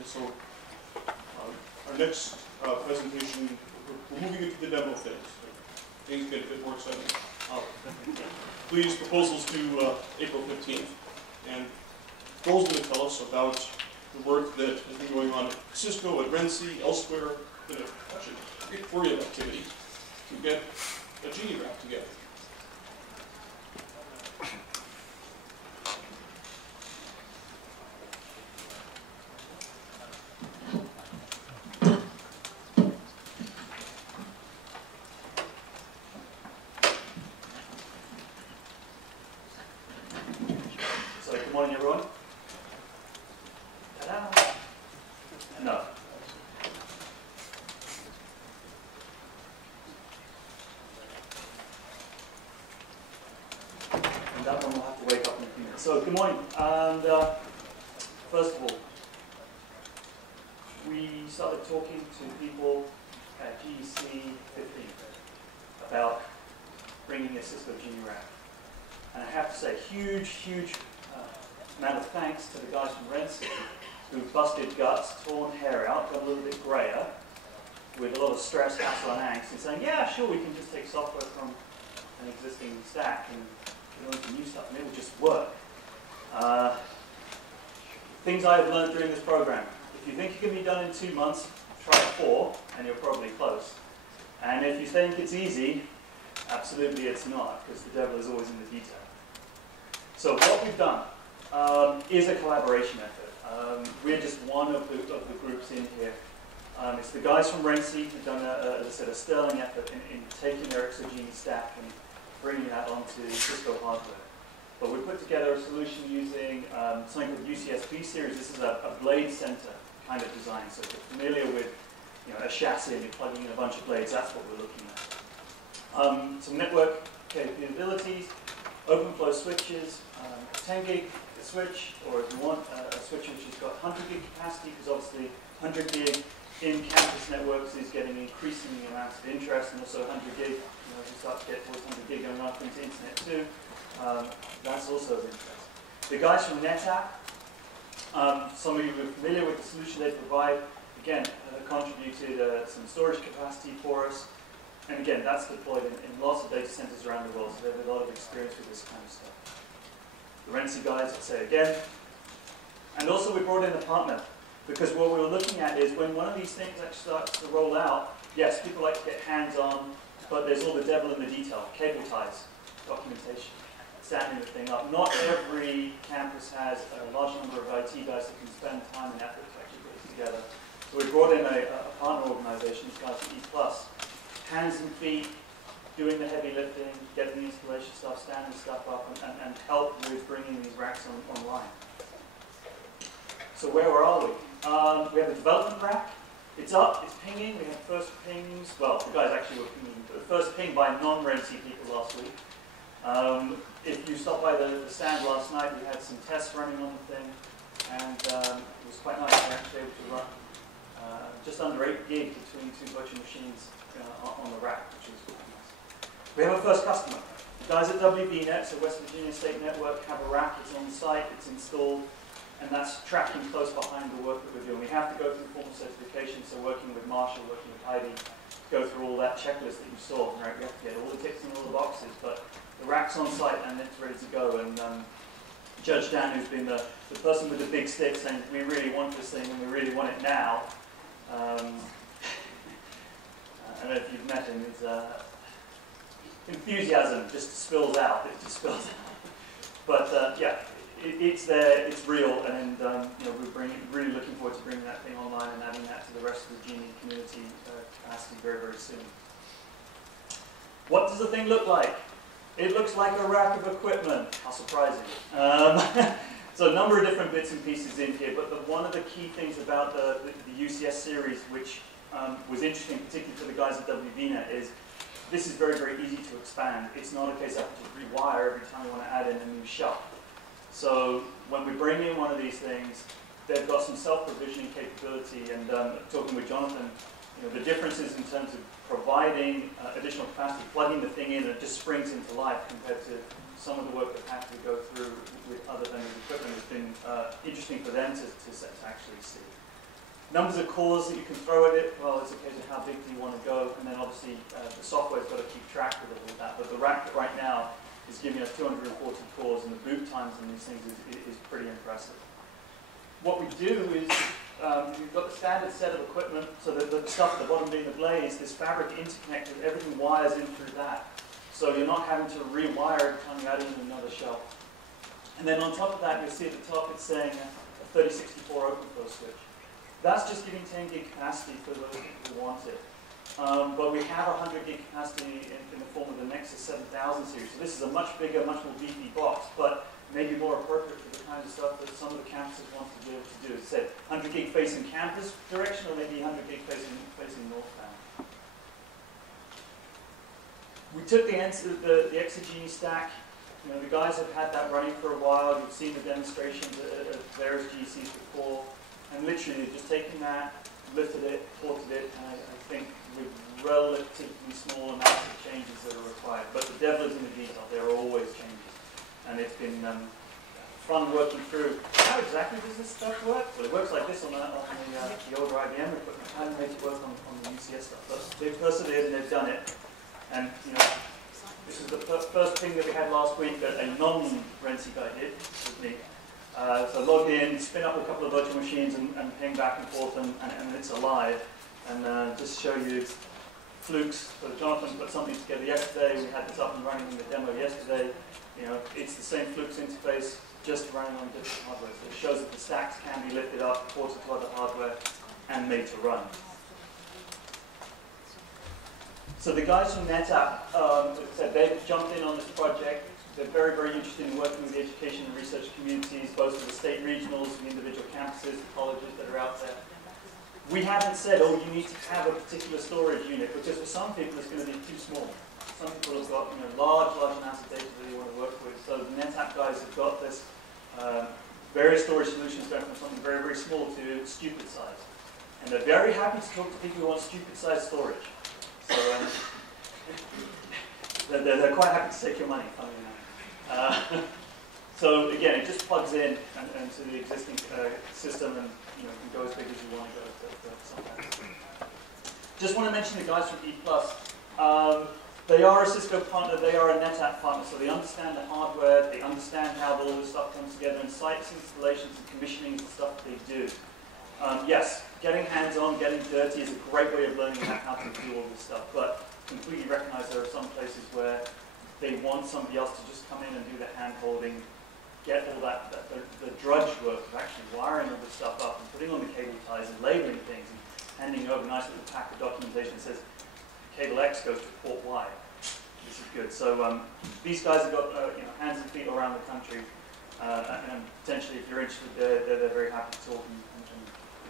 So our next presentation, we're moving into the demo phase. Things get a bit more exciting. Please, proposals due April 15th. And Joel's going to tell us about the work that has been going on at Cisco, at Dempsey, elsewhere, in actually a big flurry of activity to get a GENI wrap together. Good morning, everyone. Ta-da! No. And that one will have to wake up in a few minutes. So, good morning. And first of all, we started talking to people at GEC16 about bringing a Cisco GENI wrap. And I have to say, huge amount of thanks to the guys from Dempsey who busted guts, torn hair out, got a little bit grayer, with a lot of stress, hassle, and angst, and saying, yeah, sure, we can just take software from an existing stack and get on to new stuff, and it will just work. Things I have learned during this program. If you think you can be done in 2 months, try 4, and you're probably close. And if you think it's easy, absolutely it's not, because the devil is always in the detail. So what we've done is a collaboration effort. We're just one of the groups in here. It's the guys from Renzi who've done, as I said, a sterling effort in taking their GEC stack and bringing that onto Cisco hardware. But we put together a solution using something called UCSB series. This is a blade center kind of design. So if you're familiar with a chassis and you're plugging in a bunch of blades, that's what we're looking at. Some network capabilities, open flow switches, 10 gig switch, or if you want a switch which has got 100 gig capacity, because obviously 100 gig in campus networks is getting increasingly amounts of interest, and also 100 gig, as you start to get towards 100 gig going off into internet too, that's also of interest. The guys from NetApp, some of you are familiar with the solution they provide, again, contributed some storage capacity for us, and again, that's deployed in lots of data centers around the world, so they have a lot of experience with this kind of stuff. The Renzi guys, I'll say again. And also we brought in a partner, because what we were looking at is when one of these things actually starts to roll out, yes, people like to get hands-on, but there's all the devil in the detail, cable ties, documentation, standing the thing up. Not every campus has a large number of IT guys that can spend time and effort to actually put it together. So we brought in a partner organization, these guys at E+, hands and feet, doing the heavy lifting, getting the installation stuff, standing stuff up, and help with bringing these racks online. So where are we? We have a development rack. It's up, it's pinging. We had first pings. Well, the guys actually were pinging. The first ping by non-Renzi people last week. If you stopped by the stand last night, we had some tests running on the thing, and it was quite nice to actually able to run just under 8 gig between 2 virtual machines on the rack, which is quite nice. We have a first customer. The guys at WBNet, so West Virginia State Network, have a rack. It's on site, it's installed, and that's tracking close behind the work that we're doing. We have to go through formal certification, so working with Marshall, working with Heidi, go through all that checklist that you saw. Right? We have to get all the ticks in all the boxes, but the rack's on site and it's ready to go. And Judge Dan, who's been the person with the big stick saying, we really want this thing and we really want it now. I don't know if you've met him, his enthusiasm just spills out. It just spills out. But yeah, it's there, it's real, and we're really looking forward to bringing that thing online and adding that to the rest of the GENI community capacity very, very soon. What does the thing look like? It looks like a rack of equipment. How surprising. So a number of different bits and pieces in here, but one of the key things about the UCS series, which was interesting, particularly for the guys at WVNet, is this is very, very easy to expand. It's not a case of having to rewire every time you want to add in a new shelf. So when we bring in one of these things, they've got some self-provisioning capability, and talking with Jonathan, the differences in terms of providing additional capacity, plugging the thing in, and it just springs into life compared to some of the work they've had to go through with other vendors' equipment has been interesting for them to actually see. Numbers of cores that you can throw at it, well, it's a case of how big do you want to go, and then obviously the software's got to keep track with all of that, but the rack right now is giving us 240 cores, and the boot times on these things is pretty impressive. What we do is, we've got the standard set of equipment, so the stuff at the bottom being the blades, this fabric interconnected, everything wires in through that. So you're not having to rewire every time you add in another shelf. And then on top of that, you'll see at the top it's saying a 3064 open flow switch. That's just giving 10 gig capacity for those who want it. But we have 100 gig capacity in the form of the Nexus 7000 series. So this is a much bigger, much more beefy box, but maybe more appropriate for the kind of stuff that some of the campuses want to be able to do. It said 100 gig facing campus direction, or maybe 100 gig facing northbound. We took the GEC stack. The guys have had that running for a while. You've seen the demonstrations at various GECs before. And literally just taking that, lifted it, ported it, and I think with relatively small amounts of changes that are required. But the devil is in the detail. There are always changes. And it's been fun working through how exactly does this stuff work? Well, it works like this on the older IBM equipment. How do you make it work on the UCS stuff? But they've persevered and they've done it. And this is the first thing that we had last week that a non-Renzi guy did with me. So log in, spin up a couple of virtual machines and ping back and forth, and it's alive. And just show you flukes. So Jonathan put something together yesterday. We had this up and running in the demo yesterday. You know, it's the same flukes interface, just running on different hardware. So it shows that the stacks can be lifted up, ported to other hardware, and made to run. So the guys from NetApp, as I said, they've jumped in on this project. They're very, very interested in working with the education and research communities, both with the state regionals, the individual campuses, the colleges that are out there. We haven't said, oh, you need to have a particular storage unit, because for some people it's going to be too small. Some people have got large amounts of data that they want to work with. So the NetApp guys have got this various storage solutions going from something very, very small to stupid size. And they're very happy to talk to people who want stupid size storage. So they're quite happy to take your money, funnily enough. So again, it just plugs in into the existing system, and you can go as big as you want to go. Sometimes. Just want to mention the guys from E+. They are a Cisco partner, they are a NetApp partner, so they understand the hardware, they understand how all this stuff comes together, and sites, installations, and commissioning is the stuff that they do. Yes, getting hands-on, getting dirty is a great way of learning how to do all this stuff, but completely recognize there are some places where they want somebody else to just come in and do the hand-holding, get all the drudge work of actually wiring all this stuff up and putting on the cable ties and labeling things and handing over a nice little pack of documentation that says cable X goes to port Y. This is good. So these guys have got hands and feet around the country, and potentially if you're interested, they're very happy to talk and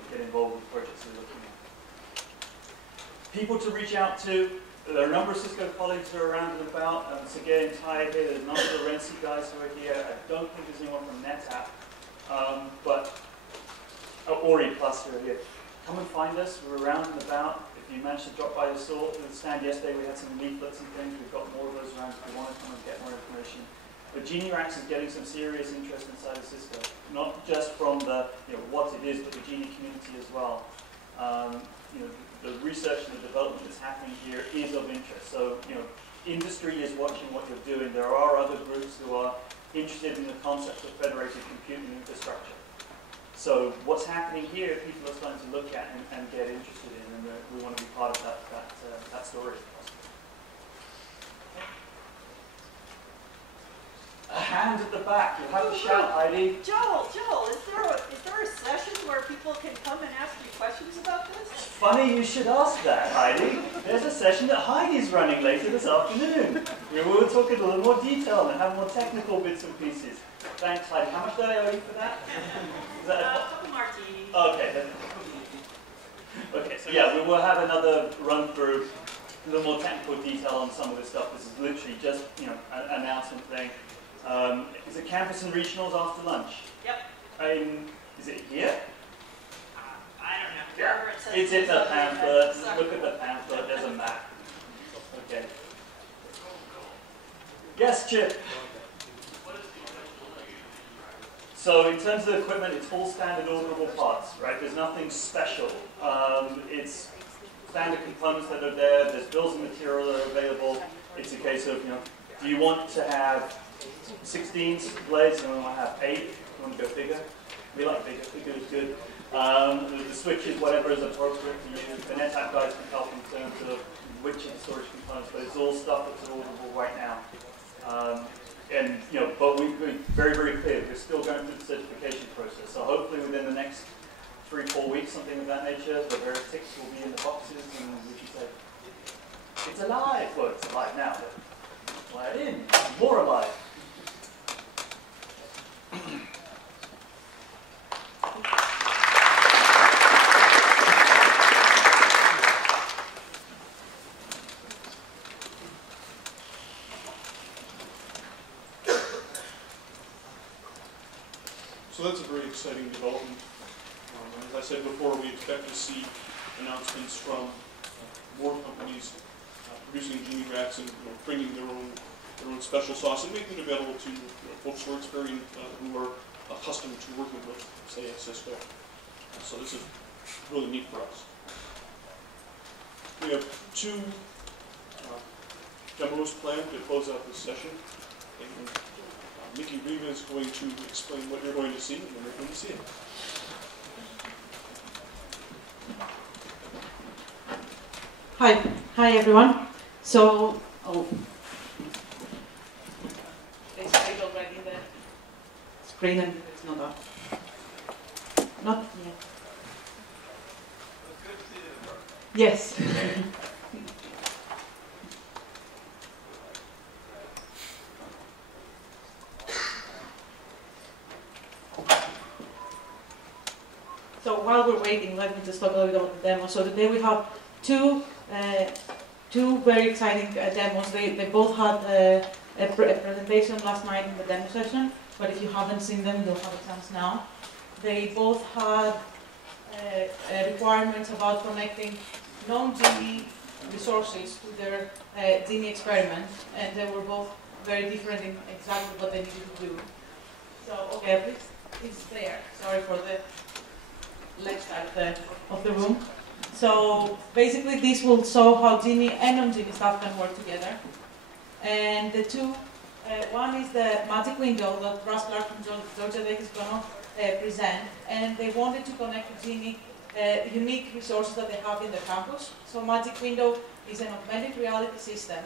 get involved with projects they're looking at. People to reach out to. There are a number of Cisco colleagues who are around and about. Sergey and Ty here. There's a number of Renzi guys who are here. I don't think there's anyone from NetApp, or E+ who are here. Come and find us. We're around and about. If you managed to drop by the stand yesterday, we had some leaflets and things. We've got more of those around if you want to come and get more information. But GENI Racks is getting some serious interest inside of Cisco, not just from the what it is, but the GENI community as well. The research and the development that's happening here is of interest. So, industry is watching what you're doing. There are other groups who are interested in the concept of federated computing infrastructure. So, what's happening here, people are starting to look at and get interested in, and we want to be part of that story. A hand at the back. You'll have to shout, Heidi. Joel, is there a session where people can come and ask you questions about this? Funny you should ask that, Heidi. There's a session that Heidi's running later this afternoon. We will talk in a little more detail and have more technical bits and pieces. Thanks, Heidi. How much do I owe you for that? Is that a couple martinis. Okay. Okay, so yeah, we will have another run through a little more technical detail on some of this stuff. This is literally just, an announcement thing. Is it campus and regionals after lunch? Yep. Is it here? I don't know. Yeah. It's in the pamphlet. Look at the pamphlet. There's a map. Okay. Yes, Chip. So in terms of the equipment, it's all standard orderable parts, right? There's nothing special. It's standard components that are there. There's bills of material that are available. It's a case of, do you want to have 16 blades, and we want to have 8. You want to go bigger? We like bigger. Bigger is good. The switches, whatever is appropriate for you. The NetApp guys can help in terms of which of the storage components, but it's all stuff that's orderable right now. But we've been very, very clear. We're still going through the certification process. So hopefully within the next 3-4 weeks, something of that nature, the various ticks will be in the boxes, and we can say, it's alive. Well, it's alive now, but fly it in. More alive. So that's a very exciting development. As I said before, we expect to see announcements from more companies producing GENI racks and bringing their own special sauce and making it available to folks who are experienced, who are accustomed to working with, say, at Cisco. So this is really neat for us. We have 2 demos planned to close out this session. And Niky Riga is going to explain what you're going to see, and then we're going to see it. Hi everyone. So, they stayed already in the screen and it's not up. Not yet. Yes. So while we're waiting, let me just talk a little bit about the demo. So today we have two very exciting demos. They both had a presentation last night in the demo session, but if you haven't seen them, you'll have a chance now. They both had requirements about connecting non-GENI resources to their GENI experiment, and they were both very different in exactly what they needed to do. So, okay, please there. Sorry for the left side of the room. So basically this will show how GENI and non-GENI stuff can work together. And the two, one is the magic window that Russ from Georgia Tech is going to present. And they wanted to connect to GENI unique resources that they have in their campus. So magic window is an augmented reality system.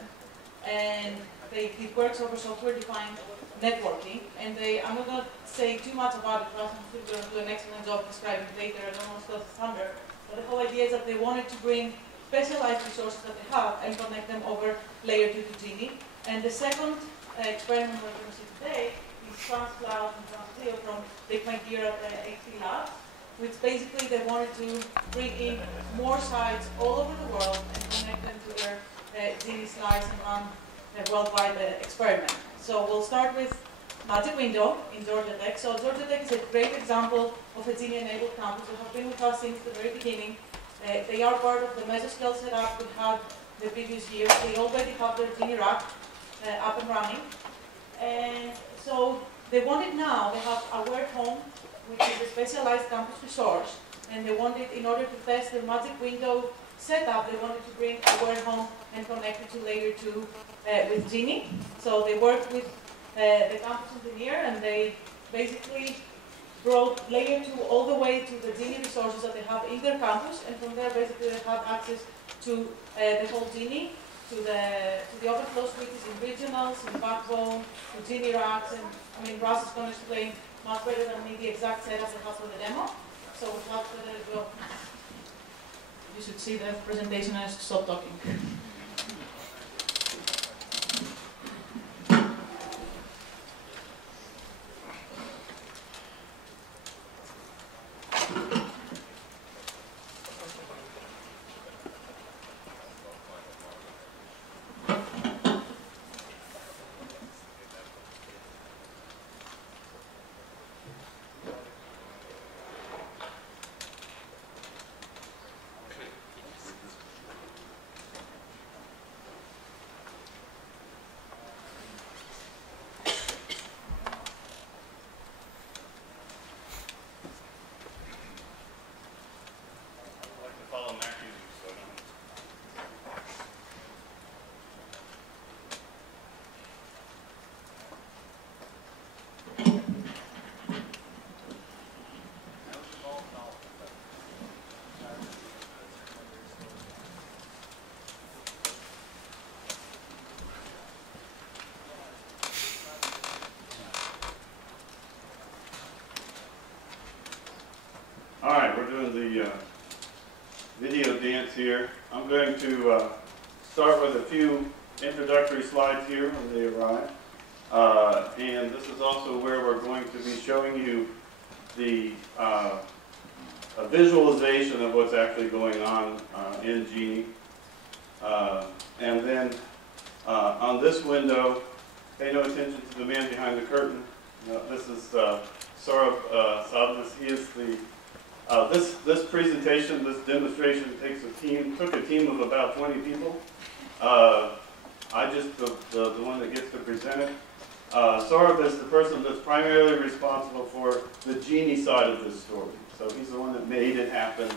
And it works over software-defined networking. And I'm not going to say too much about it, Russ is going to do an excellent job describing later. I don't want to steal the thunder. But the whole idea is that they wanted to bring specialized resources that they have and connect them over layer 2 to GENI. And the second experiment we're going to see today is TransCloud and TransGEO from McGeer at HT Labs, which basically they wanted to bring in more sites all over the world and connect them to their GENI slides and run a worldwide experiment. So we'll start with Magic Window in Georgia Tech. So Georgia Tech is a great example of a GENI-enabled campus. They have been with us since the very beginning. They are part of the mesoscale setup we had the previous year. They already have their GENI rack up and running. And so they wanted now, they have Aware Home, which is a specialized campus resource. And they wanted, in order to test their Magic Window setup, they wanted to bring Aware Home and connect it to layer 2 with GENI. So they worked with the campus engineer, and they basically brought layer 2 all the way to the GENI resources that they have in their campus, and from there basically they have access to the whole GENI, to the overflow switches in regionals, in backbone, to GENI racks, and I mean Russ is going to explain much better than me the exact setup they have for the demo. So without further ado, you should see the presentation and stop talking. All right, we're doing the video dance here. I'm going to start with a few introductory slides here when they arrive. And this is also where we're going to be showing you the a visualization of what's actually going on in GENI. And then on this window, pay no attention to the man behind the curtain. This is Saurabh Sadness. He is the this presentation, this demonstration took a team of about 20 people. I just the one that gets to present it. Saurabh is the person that's primarily responsible for the GENI side of this story. So he's the one that made it happen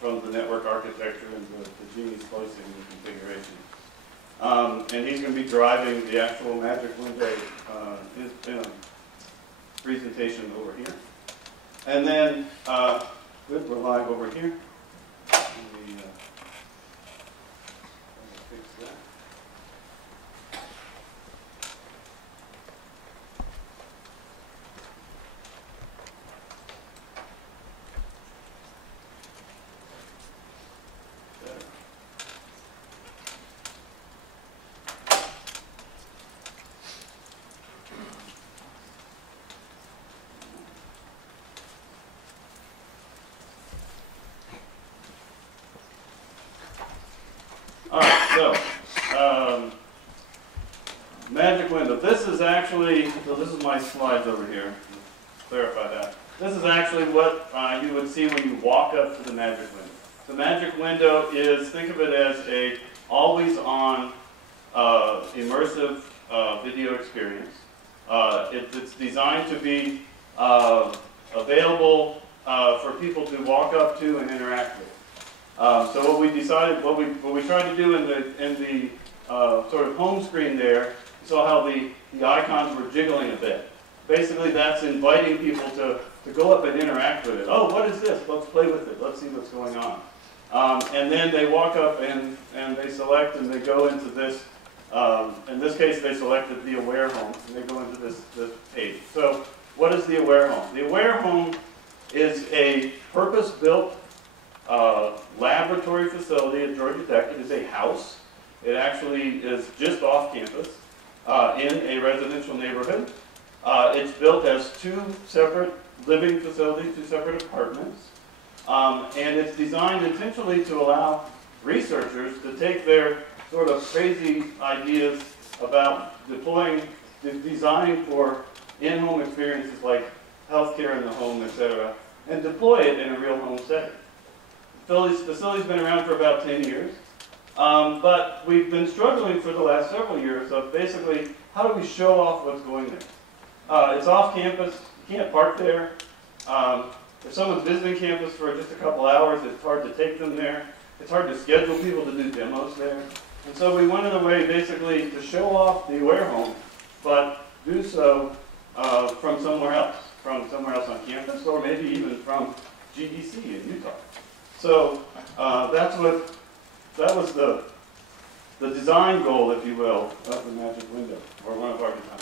from the network architecture and the GENI splicing and configuration. And he's going to be driving the actual magic window in a presentation over here. And then, good, we're live over here. Let me fix that. Magic window. This is actually, so this is my slides over here. Clarify that. This is actually what you would see when you walk up to the magic window. The magic window is, think of it as a always-on immersive video experience. It's designed to be available for people to walk up to and interact with. So what we decided, what we tried to do in the sort of home screen there, you saw how the icons were jiggling a bit. Basically, that's inviting people to go up and interact with it. Oh, what is this? Let's play with it. Let's see what's going on. And then they walk up and they select and they go into this. In this case, they selected the Aware Home, and they go into this page. So what is the Aware Home? The Aware Home is a purpose-built laboratory facility at Georgia Tech. It is a house. It actually is just off campus in a residential neighborhood. It's built as two separate living facilities, two separate apartments. And it's designed intentionally to allow researchers to take their sort of crazy ideas about designing for in-home experiences like healthcare in the home, etc., and deploy it in a real home setting. The facility's been around for about 10 years, but we've been struggling for the last several years of basically how do we show off what's going there. It's off campus, you can't park there. If someone's visiting campus for just a couple hours, it's hard to take them there. It's hard to schedule people to do demos there. And so we wanted a way basically to show off the Aware Home, but do so from somewhere else on campus, or maybe even from GEC in Utah. So that was the design goal, if you will, of the Magic Window, or one of our design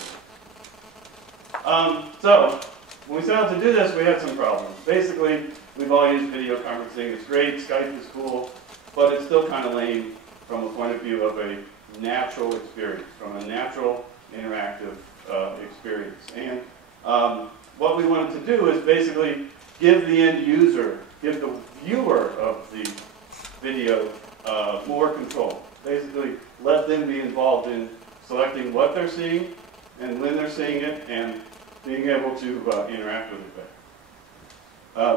goals. So when we set out to do this, we had some problems. Basically, we've all used video conferencing. It's great, Skype is cool, but it's still kind of lame from the point of view of a natural experience, from a natural interactive experience. And what we wanted to do is basically give the end user, give the viewer of the video more control. Basically, let them be involved in selecting what they're seeing and when they're seeing it and being able to interact with it better.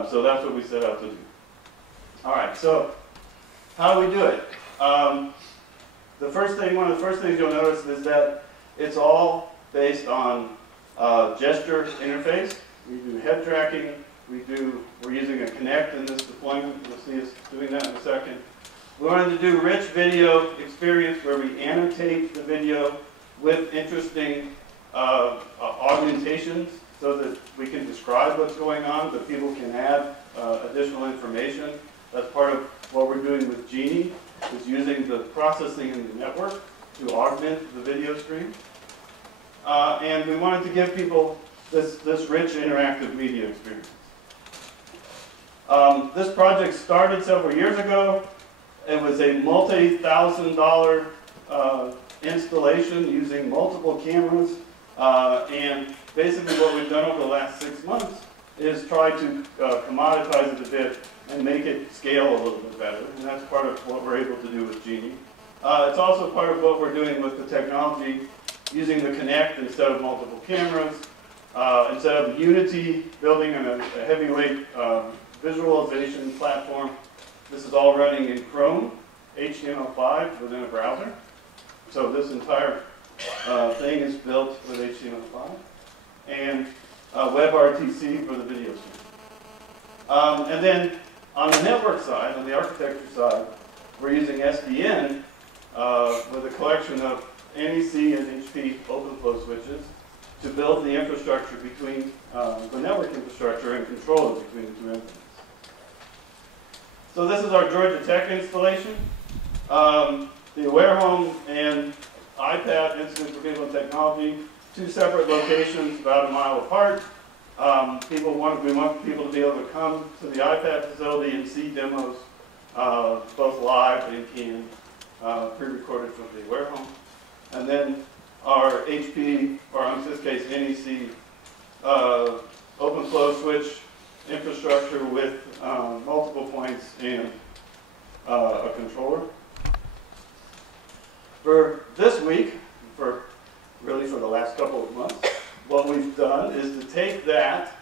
So that's what we set out to do. All right, so how do we do it? One of the first things you'll notice is that it's all based on gesture interface. We do head tracking. We're using a Connect in this deployment. You'll see us doing that in a second. We wanted to do rich video experience where we annotate the video with interesting augmentations so that we can describe what's going on, but people can add additional information. That's part of what we're doing with GENI, is using the processing in the network to augment the video stream. And we wanted to give people this rich interactive media experience. This project started several years ago. It was a multi-$1,000 installation using multiple cameras. And basically what we've done over the last 6 months is try to commoditize it a bit and make it scale a little bit better. And that's part of what we're able to do with GENI. It's also part of what we're doing with the technology, using the Connect instead of multiple cameras, instead of Unity, building on a heavyweight visualization platform. This is all running in Chrome, HTML5 within a browser. So this entire thing is built with HTML5 and WebRTC for the video stream. And then on the network side, on the architecture side, we're using SDN with a collection of NEC and HP open flow switches to build the infrastructure between the network infrastructure and controller between the two entities. So this is our Georgia Tech installation. The Aware Home and iPad Institute for People and Technology, two separate locations about a mile apart. We want people to be able to come to the iPad facility and see demos, both live and canned, pre-recorded from the Aware Home. And then our HP, or in this case NEC, open flow switch infrastructure with multiple points and a controller. For this week, really for the last couple of months, what we've done is to take that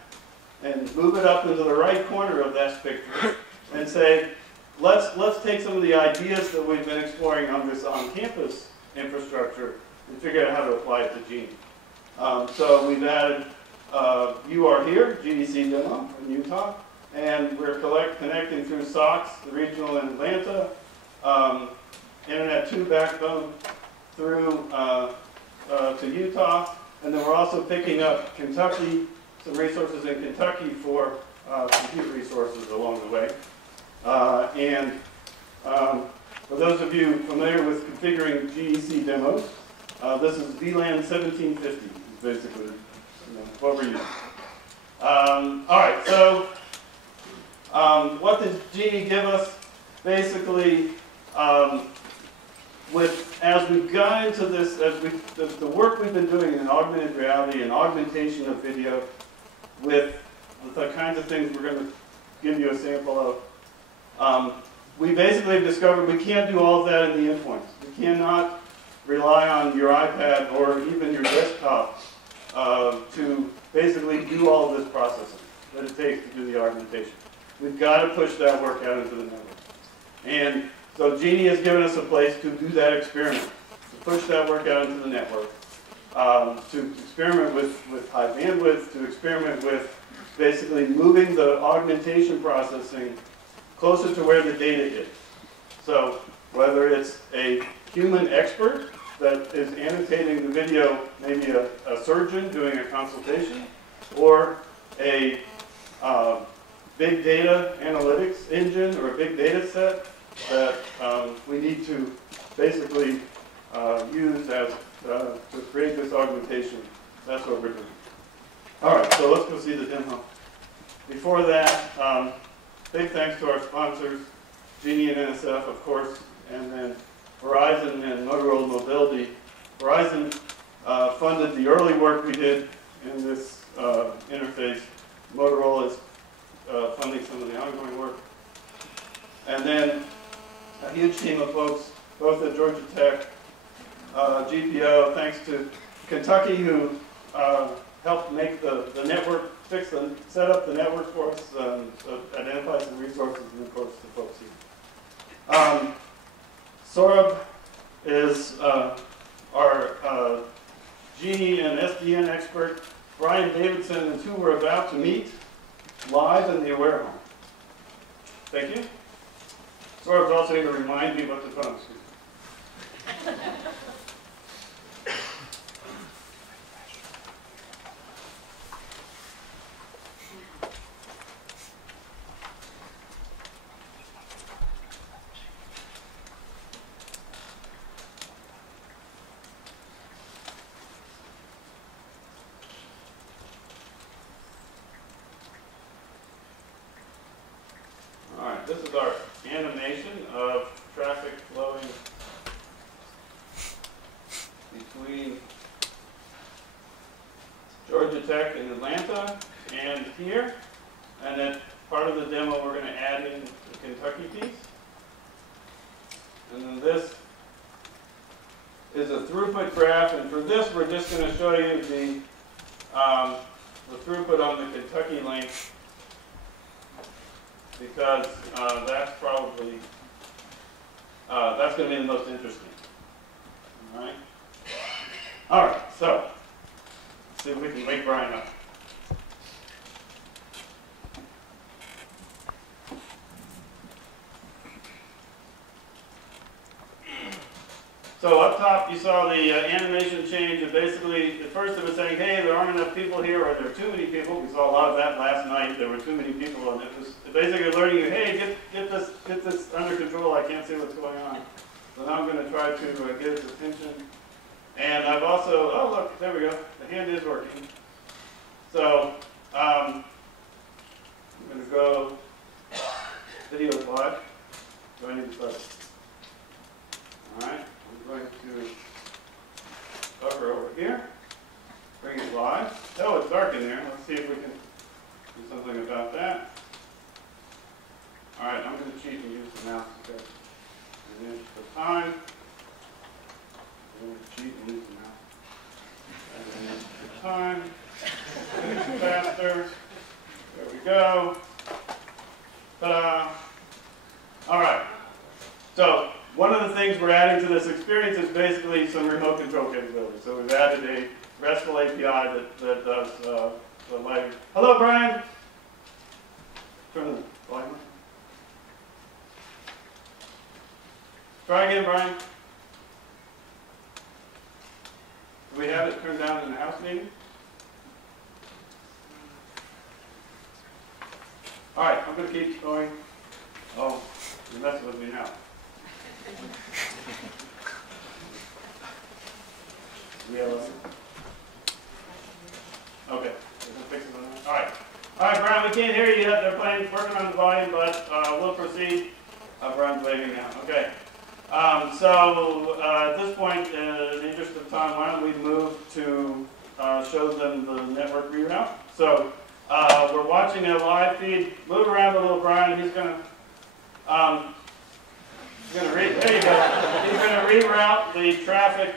and move it up into the right corner of that picture and say, let's take some of the ideas that we've been exploring on this on-campus infrastructure and figure out how to apply it to GENI. So we've added You Are Here, GEC demo in Utah, and we're connecting through SOX, the regional in Atlanta, Internet 2 backbone through to Utah, and then we're also picking up Kentucky, some resources in Kentucky for compute resources along the way. For those of you familiar with configuring GEC demos, this is VLAN 1750, basically what we're using. All right, so what did GENI give us? Basically, as we've got into this, the work we've been doing in augmented reality and augmentation of video with the kinds of things we're going to give you a sample of, we basically have discovered we can't do all of that in the endpoints. We cannot rely on your iPad or even your desktop to basically do all of this processing that it takes to do the augmentation. We've got to push that work out into the network. And so GENI has given us a place to do that experiment, to push that work out into the network, to experiment with high bandwidth, to experiment with basically moving the augmentation processing closer to where the data is. So whether it's a human expert that is annotating the video, maybe a surgeon doing a consultation, or a big data analytics engine or a big data set that we need to basically use to create this augmentation. That's what we're doing. All right, so let's go see the demo. Before that, big thanks to our sponsors, GENI and NSF, of course, and then Verizon and Motorola Mobility. Verizon funded the early work we did in this interface. Motorola is funding some of the ongoing work. And then a huge team of folks, both at Georgia Tech, GPO, thanks to Kentucky, who helped make the network, set up the network for us, identify some resources, and of course the folks here. Saurabh is our GENI and SDN expert. Brian Davidson and who we're about to meet live in the Aware Home. Thank you. Saurabh's also going to remind me what the phone is. This is our animation of traffic flowing between Georgia Tech and Atlanta and here. And then part of the demo we're going to add in the Kentucky piece. And then this is a throughput graph. And for this, we're just going to show you the throughput on the Kentucky link, because that's probably, that's going to be the most interesting. All right? All right, so let's see if we can wake Brian up. So up top, you saw the animation change, and basically, at first it was saying, hey, there aren't enough people here, or there are too many people. We saw a lot of that last night. There were too many people, and it was basically alerting you, hey, get this under control. I can't see what's going on. So now I'm going to try to get its attention. And I've also, oh look, there we go. The hand is working. So I'm going to go video live. Do I need to start? All right. I'm going to hover over here, bring it live. Oh, it's dark in there. Let's see if we can do something about that. All right, I'm going to cheat and use the mouse because in the interest of time, I'm going to cheat and use the mouse. And in the interest of time, make it faster. There we go. Ta-da! All right. So one of the things we're adding to this experience is basically some remote control capability. So we've added a RESTful API that does the lighting. Hello, Brian. Turn the volume on. Try again, Brian. Do we have it turned down in the house meeting? All right, I'm going to keep going. Oh, you're messing with me now. Okay, fix it on that. All right, Brian, we can't hear you yet. They're working on the volume, but we'll proceed. Brian's waving now. Okay. So at this point, in the interest of time, why don't we move to show them the network reroute? So we're watching a live feed. Move around a little, Brian. He's going to. There you go. He's going to reroute the traffic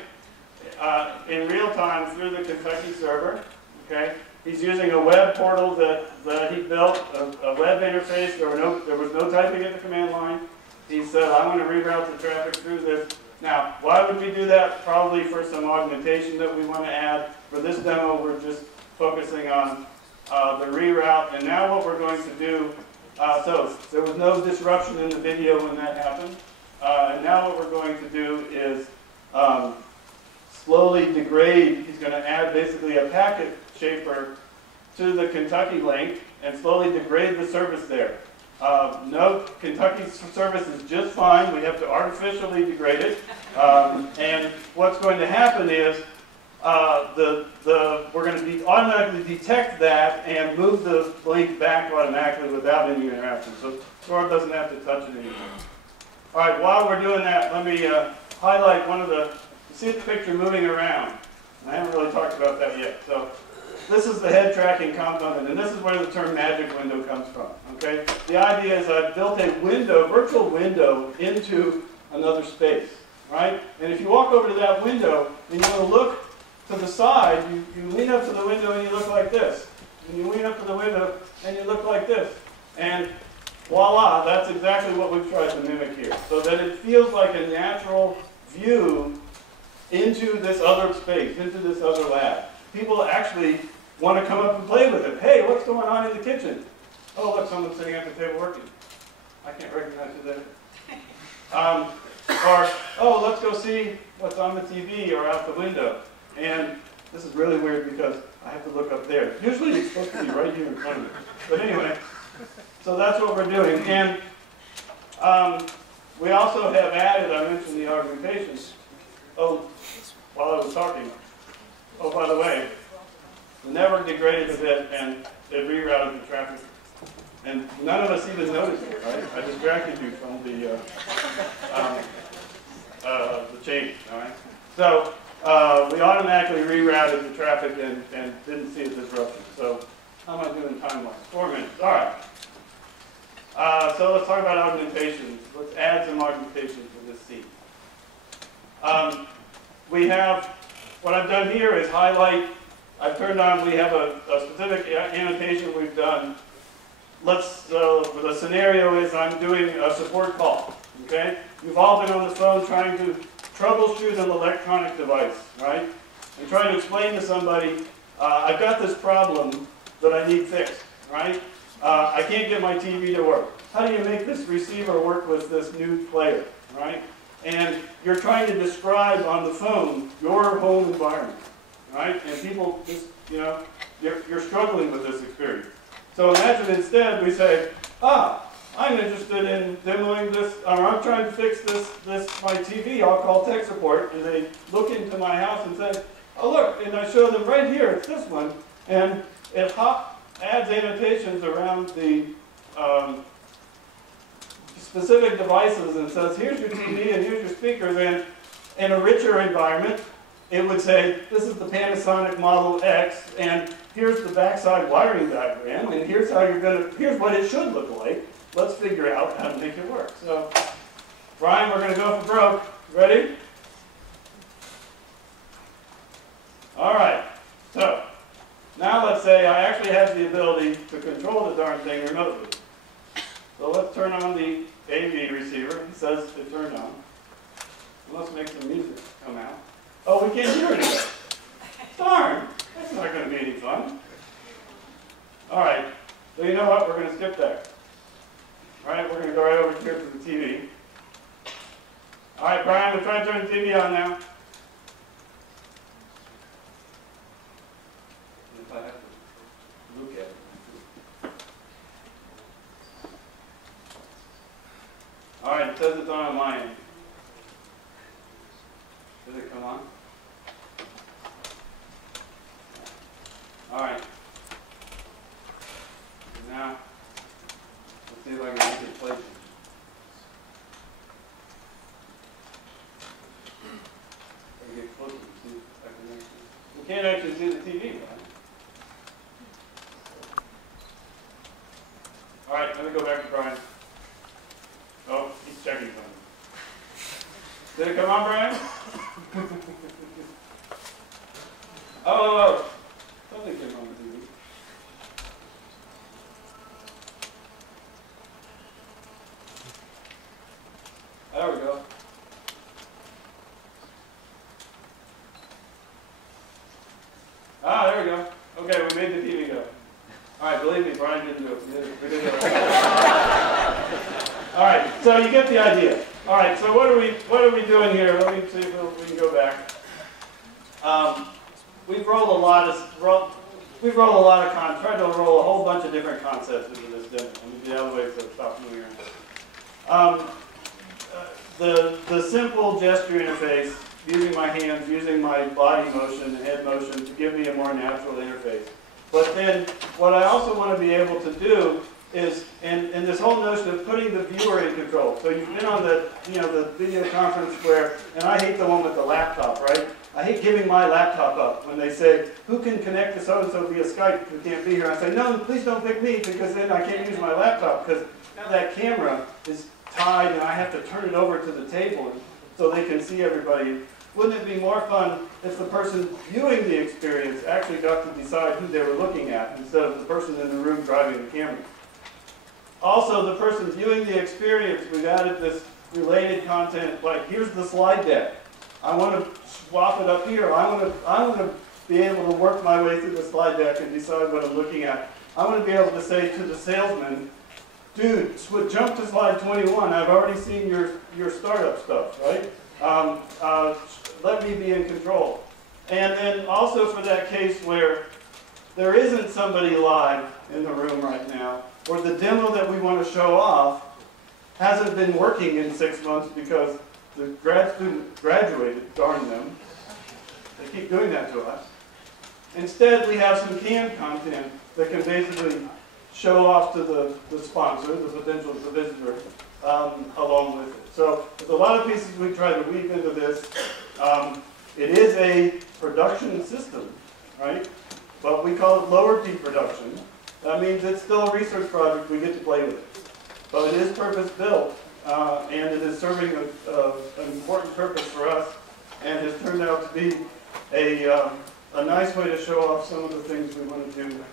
in real time through the Kentucky server. Okay. He's using a web portal that he built, a web interface. There was no typing at the command line. He said, I want to reroute the traffic through this. Now, why would we do that? Probably for some augmentation that we want to add. For this demo, we're just focusing on the reroute. And now what we're going to do, so there was no disruption in the video when that happened. And now what we're going to do is slowly degrade. He's going to add basically a packet shaper to the Kentucky link and slowly degrade the service there. No, Kentucky's service is just fine. We have to artificially degrade it. And what's going to happen is we're going to automatically detect that and move the link back automatically without any interaction. So Sora doesn't have to touch it anymore. All right, while we're doing that, let me highlight one of the, you see the picture moving around. I haven't really talked about that yet. So this is the head tracking component, and this is where the term magic window comes from. Okay? The idea is I've built a window, virtual window, into another space. Right? And if you walk over to that window and you want to look to the side, you lean up to the window and you look like this. And you lean up to the window and you look like this. And voila, that's exactly what we've tried to mimic here. So that it feels like a natural view into this other space, into this other lab. People actually want to come up and play with it. Hey, what's going on in the kitchen? Oh, look, someone's sitting at the table working. I can't recognize who that is. Or, oh, let's go see what's on the TV or out the window. And this is really weird because I have to look up there. Usually it's supposed to be right here in front of me. But anyway, so that's what we're doing. And we also have added, I mentioned the augmentations. Oh, while I was talking. Oh, by the way, the network degraded a bit and it rerouted the traffic. And none of us even noticed it, right? I distracted you from the change, all right? So we automatically rerouted the traffic and didn't see a disruption. So how am I doing time-wise? 4 minutes, all right. So let's talk about augmentations. Let's add some augmentation to this scene. We have, what I've done here is highlight, I've turned on, we have a specific annotation we've done. The scenario is I'm doing a support call, okay? You've all been on the phone trying to troubleshoot an electronic device, right? And trying to explain to somebody, I've got this problem that I need fixed, right? I can't get my TV to work. How do you make this receiver work with this new player, right? and you're trying to describe on the phone your home environment, right? And people just, you know, you're struggling with this experience. So imagine instead we say, I'm interested in demoing this, or I'm trying to fix my TV, I'll call tech support, and they look into my house and say, oh look, and I show them right here, it's this one, and it adds annotations around the specific devices and says, here's your TV and here's your speakers, and in a richer environment, it would say, this is the Panasonic Model X, and here's the backside wiring diagram, and here's how here's what it should look like. Let's figure out how to make it work. So, Brian, we're going to go for broke. Ready? All right. So, now let's say I actually have the ability to control the darn thing remotely. So let's turn on the AV receiver. It says it turned on. Let's make some music come out. Oh, we can't hear anything. Darn. That's not going to be any fun. All right. So you know what? We're going to skip that. All right, we're going to go right over here to the TV. All right, Brian, we're trying to turn the TV on now. If I have to look at it. All right, it says it's on my end. Did it come on? All right. Now, let's see if I can make it play. Get closer to see if I can actually. We can't actually see the TV, right? All right, let me go back to Brian. Oh, he's checking something. Did it come on, Brian? Oh, something came on the TV. There we go. Ah, there we go. Okay, we made the TV go. All right, believe me, Brian didn't do it. We did it. All right, so you get the idea. All right, so what are we doing here? Let me see if we can go back. We've rolled a lot of tried to roll a whole bunch of different concepts into this demo. Let me do the other way so it stops moving around. The simple gesture interface, using my hands, using my body motion and head motion to give me a more natural interface. But then what I also want to be able to do is, in this whole notion of putting the viewer in control. So you've been on the video conference where, and I hate the one with the laptop, right? I hate giving my laptop up when they say, who can connect to so-and-so via Skype who can't be here? I say, no, please don't pick me because then I can't use my laptop because now that camera is tied and I have to turn it over to the table so they can see everybody. Wouldn't it be more fun if the person viewing the experience actually got to decide who they were looking at instead of the person in the room driving the camera? Also, the person viewing the experience, we've added this related content, like here's the slide deck. I want to swap it up here. I want to be able to work my way through the slide deck and decide what I'm looking at. I want to be able to say to the salesman, dude, jump to slide 21. I've already seen your startup stuff, right? Let me be in control. And then also for that case where there isn't somebody live in the room right now, or the demo that we want to show off hasn't been working in 6 months because the grad student graduated, darn them. They keep doing that to us. Instead, we have some canned content that can basically show off to the sponsor, the potential visitor, along with it. So there's a lot of pieces we try to weave into this. It is a production system, right? But we call it lower P production. That means it's still a research project, we get to play with it. But it is purpose-built, and it is serving an important purpose for us, and has turned out to be a nice way to show off some of the things we want to do,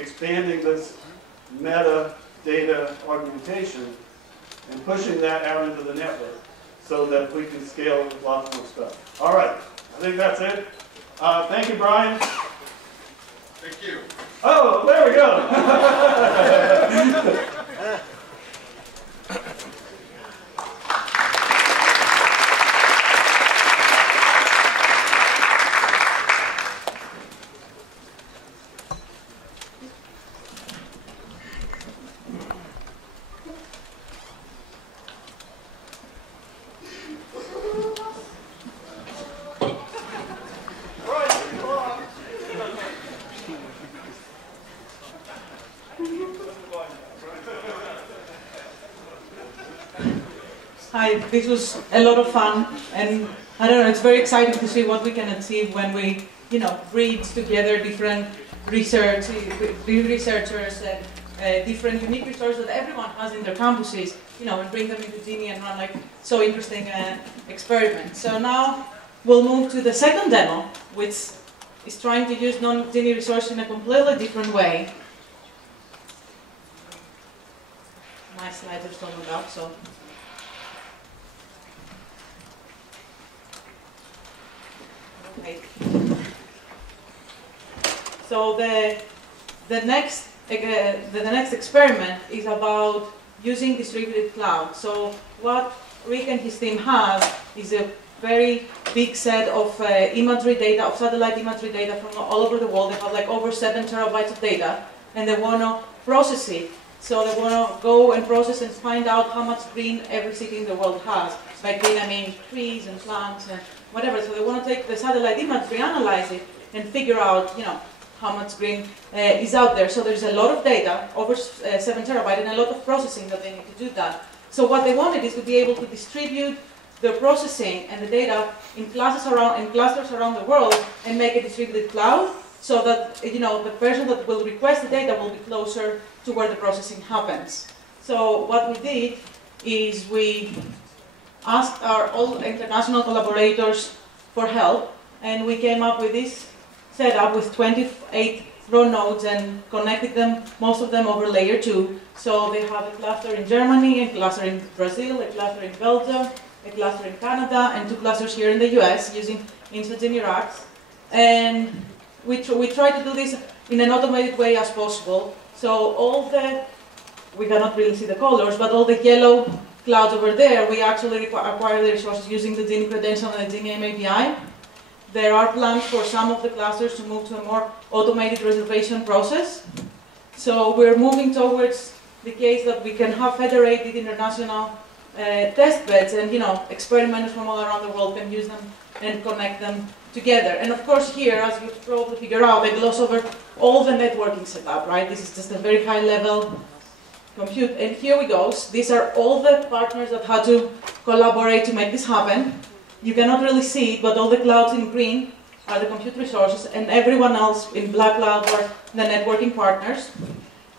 expanding this meta data augmentation and pushing that out into the network so that we can scale lots more stuff. All right, I think that's it. Thank you, Brian. Thank you. Oh, there we go. This was a lot of fun, and I don't know, it's very exciting to see what we can achieve when we, bridge together different researchers and different unique resources that everyone has in their campuses, and bring them into GENI and run so interesting experiments. So now we'll move to the second demo, which is trying to use non-GENI resources in a completely different way. My slides are summed up, so. Okay. So the next experiment is about using distributed cloud. So what Rick and his team have is a very big set of imagery data, of satellite imagery data from all over the world. They have over 7 terabytes of data, and they want to process it. So they want to go and process and find out how much green every city in the world has. By green, I mean trees and plants and whatever. So they want to take the satellite imagery, analyze it, and figure out, how much green is out there. So there's a lot of data, over 7 terabytes, and a lot of processing that they need to do that. So what they wanted is to be able to distribute the processing and the data in clusters around the world and make a distributed cloud, so that the person that will request the data will be closer to where the processing happens. So what we did is we asked our all international collaborators for help, and we came up with this setup with 28 raw nodes and connected them, most of them over layer 2. So they have a cluster in Germany, a cluster in Brazil, a cluster in Belgium, a cluster in Canada, and 2 clusters here in the US using GENI racks. And we try to do this in an automated way as possible. So we cannot really see the colors, but all the yellow clouds over there, we actually acquire the resources using the GENI credential and the GENI API. There are plans for some of the clusters to move to a more automated reservation process. So we're moving towards the case that we can have federated international test beds, and experimenters from all around the world can use them and connect them together. And of course here, as you probably figure out, I gloss over all the networking setup, right? This is just a very high level compute. And here we go. These are all the partners that had to collaborate to make this happen. You cannot really see it, but all the clouds in green are the compute resources, and everyone else in black cloud are the networking partners.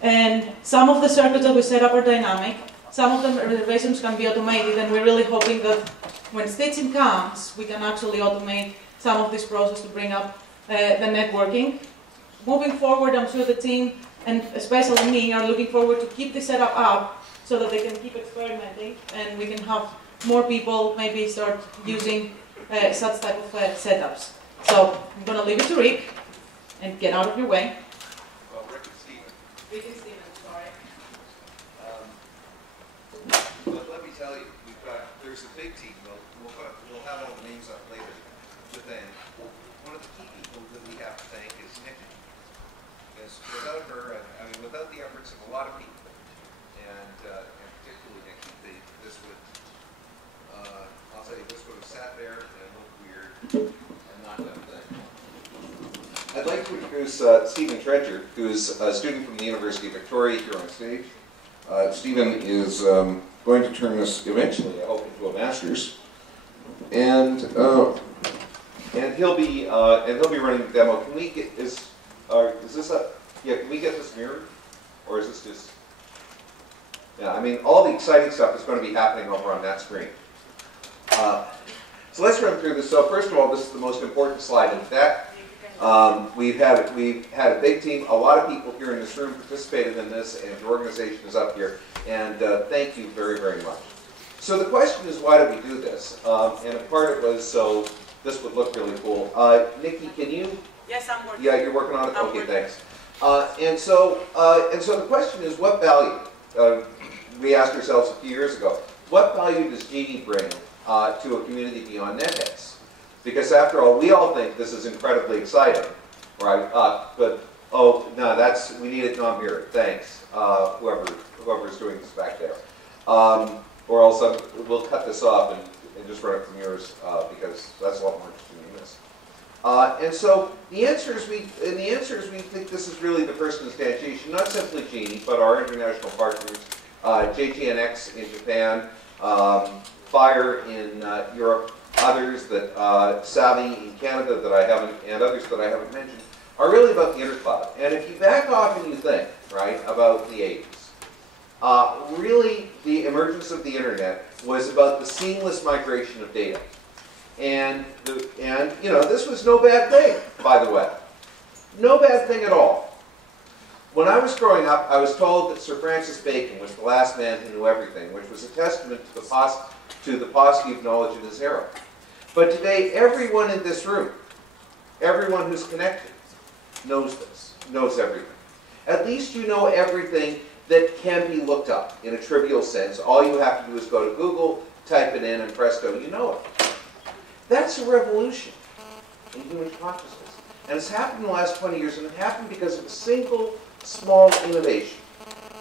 And some of the circuits that we set up are dynamic. Some of the reservations can be automated, and we're really hoping that when stitching comes, we can actually automate some of this process to bring up the networking. Moving forward, I'm sure the team, and especially me, are looking forward to keep this setup up so that they can keep experimenting, and we can have more people maybe start using such type of setups. So I'm going to leave it to Rick and get out of your way. Well, Rick and Steven. Rick and Steven, sorry. But let me tell you, there's a big team. We'll have all the names up later. But then, one of the key people that we have to thank is Niky. Because without her, without the efforts of a lot of people, and particularly Niky, this would, I'll tell you, this would have sat there and looked weird and not done a thing. I'd like to introduce Stephen Treasure, who's a student from the University of Victoria here on stage. Stephen is going to turn this eventually, I hope, into a master's, and he'll be running the demo. Can we get is this a Can we get this mirrored, or is this just? Yeah, all the exciting stuff is going to be happening over on that screen. So let's run through this. So first of all, this is the most important slide in the deck. We've had a big team. A lot of people here in this room participated in this, and the organization is up here. And thank you very, very much. So the question is, why did we do this? And a part of it was so this would look really cool. Niky, can you? Yes, I'm working. Yeah, you're working on it. Okay, thanks. And so the question is, what value? We asked ourselves a few years ago. What value does GENI bring to a community beyond NetHeads? Because after all, we all think this is incredibly exciting, right? But oh no, we need it non-mirrored. Thanks, whoever's doing this back there. Or else we'll cut this off and just run it from yours because that's a lot more interesting than this. And so the answer is we think this is really the first instantiation, not simply GENI, but our international partners, JTNX in Japan, Fire in Europe, others that Savvy in Canada that I haven't, and others that I haven't mentioned, are really about the intercloud. And if you back off and you think, right, about the 80s, really the emergence of the internet was about the seamless migration of data. And you know, this was no bad thing, by the way. No bad thing at all. When I was growing up, I was told that Sir Francis Bacon was the last man who knew everything, which was a testament to the paucity of knowledge in his era. But today, everyone in this room, everyone who's connected, knows this, knows everything. At least you know everything that can be looked up in a trivial sense. All you have to do is go to Google, type it in, and presto, you know it. That's a revolution in human consciousness. And it's happened in the last 20 years, and it happened because of a single small innovation.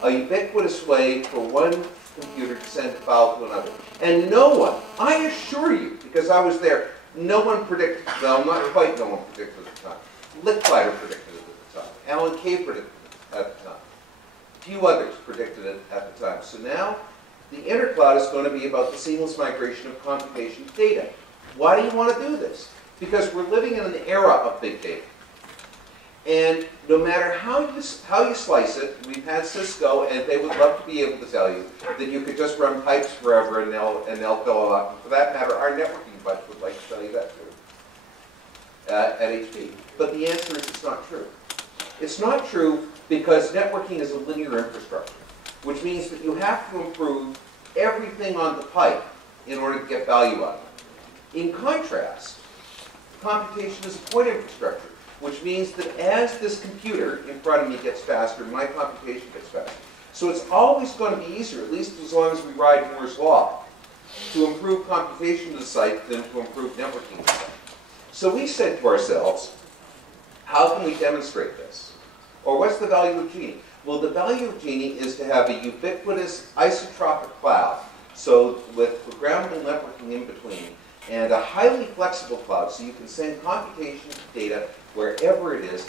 A ubiquitous way for one computer to send a file to another. And no one, I assure you, because I was there, no one predicted, well, not quite no one predicted at the time. Licklider predicted it at the time. Alan Kay predicted it at the time. Few others predicted it at the time. So now, the intercloud is going to be about the seamless migration of computation data. Why do you want to do this? Because we're living in an era of big data. And no matter how you slice it, we've had Cisco, and they would love to be able to tell you that you could just run pipes forever and they'll fill it up. And for that matter, our networking bunch would like to tell you that too at HP. But the answer is it's not true. It's not true because networking is a linear infrastructure, which means that you have to improve everything on the pipe in order to get value out of it. In contrast, computation is a point infrastructure, which means that as this computer in front of me gets faster, my computation gets faster. So it's always going to be easier, at least as long as we ride Moore's law, to improve computation to the site than to improve networking to the site. So we said to ourselves, how can we demonstrate this? Or what's the value of GENI? Well, the value of GENI is to have a ubiquitous isotropic cloud, so with programmable networking in between, and a highly flexible cloud, so you can send computation data wherever it is,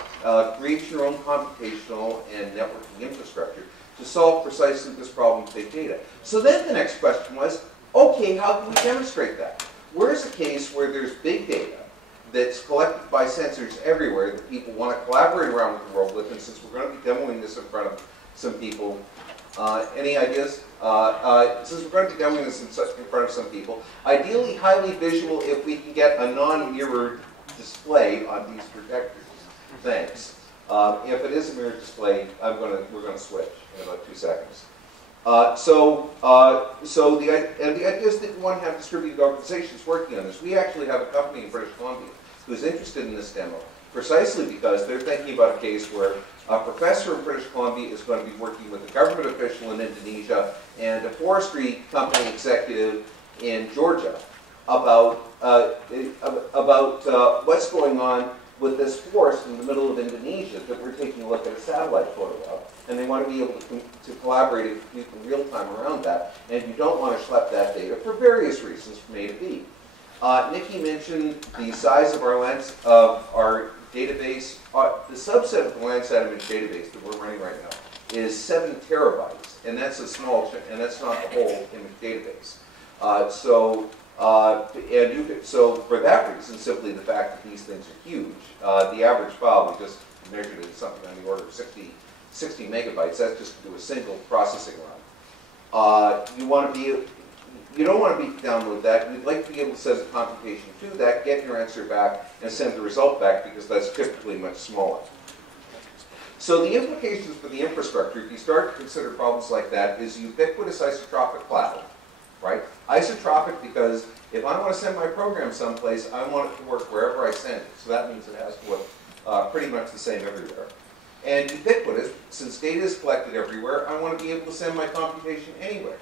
create your own computational and networking infrastructure to solve precisely this problem with big data. So then the next question was, okay, how can we demonstrate that? Where's a case where there's big data that's collected by sensors everywhere that people want to collaborate around with the world with, and since we're going to be demoing this in front of some people, any ideas? Since we're going to be demoing this in front of some people, ideally highly visual if we can get a non-mirrored display on these projectors. Thanks. If it is a mirrored display, we're going to switch in about 2 seconds. So the idea is that you want to have distributed organizations working on this. We actually have a company in British Columbia who's interested in this demo, precisely because they're thinking about a case where a professor in British Columbia is going to be working with a government official in Indonesia and a forestry company executive in Georgia about what's going on with this forest in the middle of Indonesia that we're taking a look at a satellite photo of. And they want to be able to collaborate and compute in real time around that. And you don't want to schlep that data for various reasons from A to B. Niky mentioned the size of our database. The subset of the Landsat image database that we're running right now is 7 terabytes, and that's a small, and that's not the whole image database. So for that reason, simply the fact that these things are huge, the average file we just measured it something on the order of 60 megabytes. That's just to do a single processing run. You don't want to download that. You'd like to be able to send a computation to that, get your answer back, and send the result back because that's typically much smaller. So the implications for the infrastructure, if you start to consider problems like that, is ubiquitous isotropic cloud, right? Isotropic because if I want to send my program someplace, I want it to work wherever I send it. So that means it has to work pretty much the same everywhere. And ubiquitous, since data is collected everywhere, I want to be able to send my computation anywhere.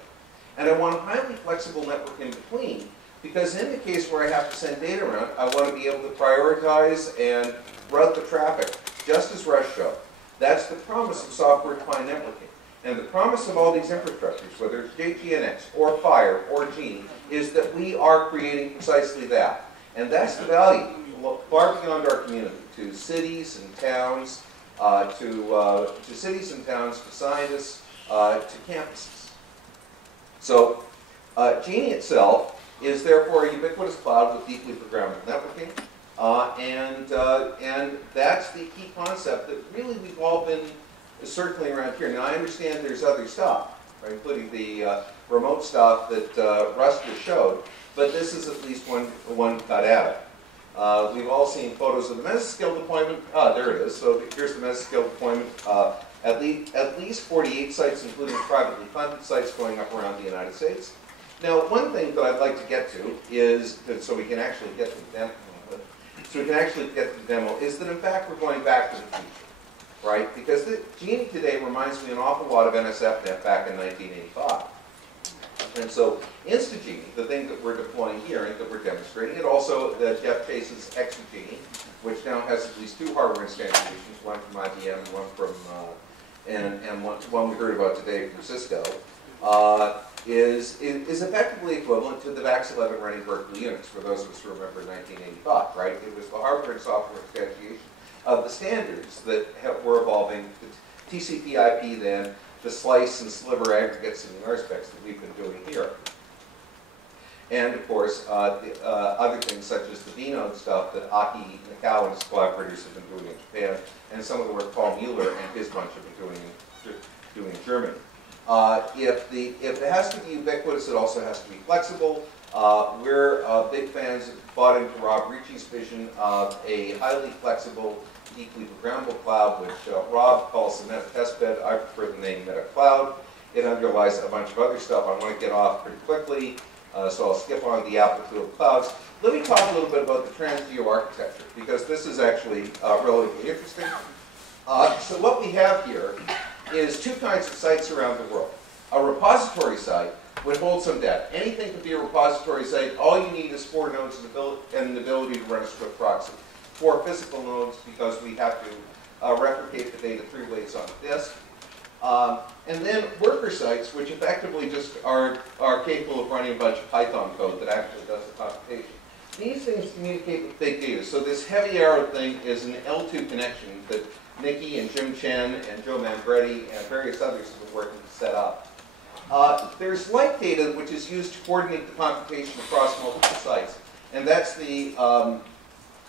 And I want a highly flexible network in between, because in the case where I have to send data around, I want to be able to prioritize and route the traffic, just as Russ showed. That's the promise of software-defined networking. And the promise of all these infrastructures, whether it's JGNX or Fire or GENI, is that we are creating precisely that. And that's the value, far beyond our community, to cities and towns, to scientists, to campuses. So GENI itself is therefore a ubiquitous cloud with deeply programmable networking. And that's the key concept that really we've all been circling around here. Now I understand there's other stuff, right, including the remote stuff that Russ just showed, but this is at least one cut at it. We've all seen photos of the mesoscale deployment. There it is. So here's the mesoscale deployment. At least 48 sites, including privately funded sites, going up around the United States. Now, one thing that I'd like to get to is that, so we can actually get to the demo, is that in fact we're going back to the future, right? Because the GENI today reminds me an awful lot of NSFNet back in 1985. And so InstaGENI, the thing that we're deploying here and that we're demonstrating, it also the Jeff Chase's ExtraGENI, which now has at least 2 hardware instantiations, one from IBM and one from and one we heard about today from Cisco, is effectively equivalent to the VAX 11 running Berkeley Unix, for those of us who remember 1985, right? It was the hardware and software instantiation of the standards that were evolving, the TCP/IP then, the slice and sliver aggregates and the RSpecs that we've been doing here. And of course, other things such as the vNode stuff that Aki Nakao and his collaborators have been doing in Japan, and some of the work Paul Mueller and his bunch have been doing in Germany. If it has to be ubiquitous, it also has to be flexible. We're big fans, bought into Rob Ricci's vision of a highly flexible, deeply programmable cloud, which Rob calls the Meta Testbed. I prefer the name Meta Cloud. It underlies a bunch of other stuff I want to get off pretty quickly, so I'll skip on the application of clouds. Let me talk a little bit about the TransGEO architecture, because this is actually relatively interesting. So what we have here is 2 kinds of sites around the world. A repository site would hold some data. Anything could be a repository site. All you need is 4 nodes and the ability to run a Swift proxy. 4 physical nodes, because we have to replicate the data 3 ways on the disk. And then worker sites, which effectively just are capable of running a bunch of Python code that actually does the computation. These things communicate with big data. So this heavy arrow thing is an L2 connection that Niky and Jim Chen and Joe Mandretti and various others have been working to set up. There's light data, which is used to coordinate the computation across multiple sites. And that's the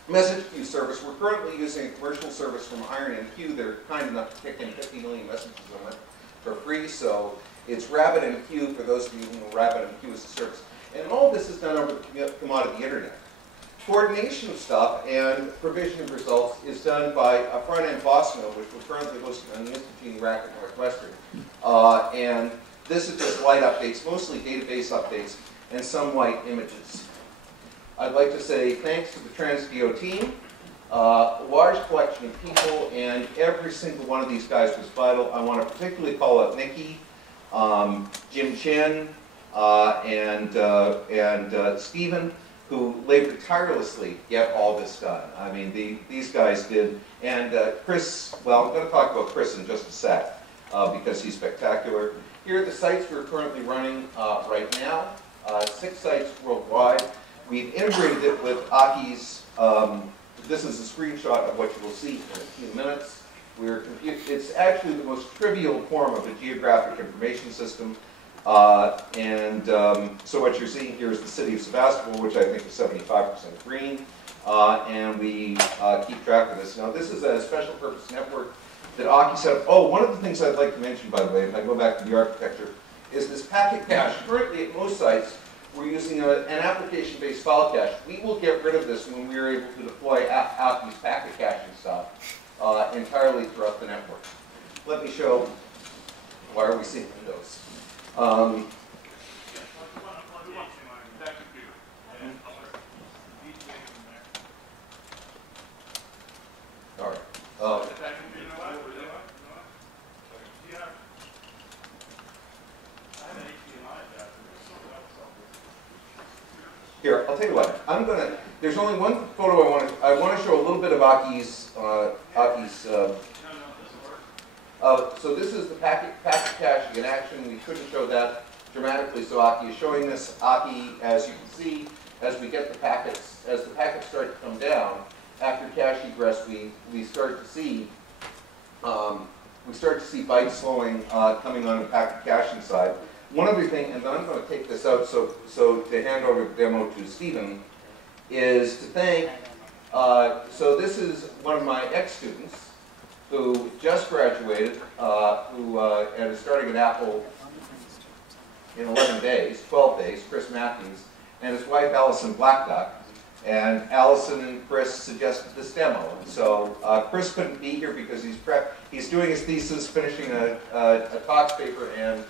message queue service. We're currently using a commercial service from IronMQ. They're kind enough to kick in 50 million messages a month for free. So it's RabbitMQ, for those of you who know RabbitMQ as a service. And all this is done over the commodity internet. Coordination of stuff and provision of results is done by a front-end boss node, which we're currently hosting on the InstaGENI rack at Northwestern. And this is just light updates, mostly database updates, and some white images. I'd like to say thanks to the TransGEO team, a large collection of people, and every single one of these guys was vital. I want to particularly call out Niky, Jim Chen, and Stephen, who labored tirelessly to get all this done. I mean, these guys did. And Chris, well, I'm going to talk about Chris in just a sec, because he's spectacular. Here are the sites we're currently running right now, 6 sites worldwide. We've integrated it with Aki's, this is a screenshot of what you will see in a few minutes. It's actually the most trivial form of a geographic information system. So what you're seeing here is the city of Sebastopol, which I think is 75% green. And we keep track of this. Now, this is a special purpose network that Aki set up. Oh, one of the things I'd like to mention, by the way, if I go back to the architecture, is this packet cache. Currently, at most sites, we're using an application-based file cache. We will get rid of this when we are able to deploy Aki's packet caching stuff entirely throughout the network. Let me show why are we seeing Windows. All right. Here, I'll tell you what. There's only one photo I want to show a little bit of Aki's. So this is the packet caching in action. We couldn't show that dramatically, so Aki is showing this. Aki, as you can see, as we get the packets, as the packets start to come down after cache egress, we start to see bytes slowing coming on the packet caching side. one other thing, and then I'm going to take this out, so to hand over the demo to Stephen, is to thank, so this is one of my ex-students who just graduated, and is starting at Apple in 11 days, 12 days, Chris Matthews, and his wife Allison Blackduck. And Allison and Chris suggested this demo. And so Chris couldn't be here because he's doing his thesis, finishing a talks paper, and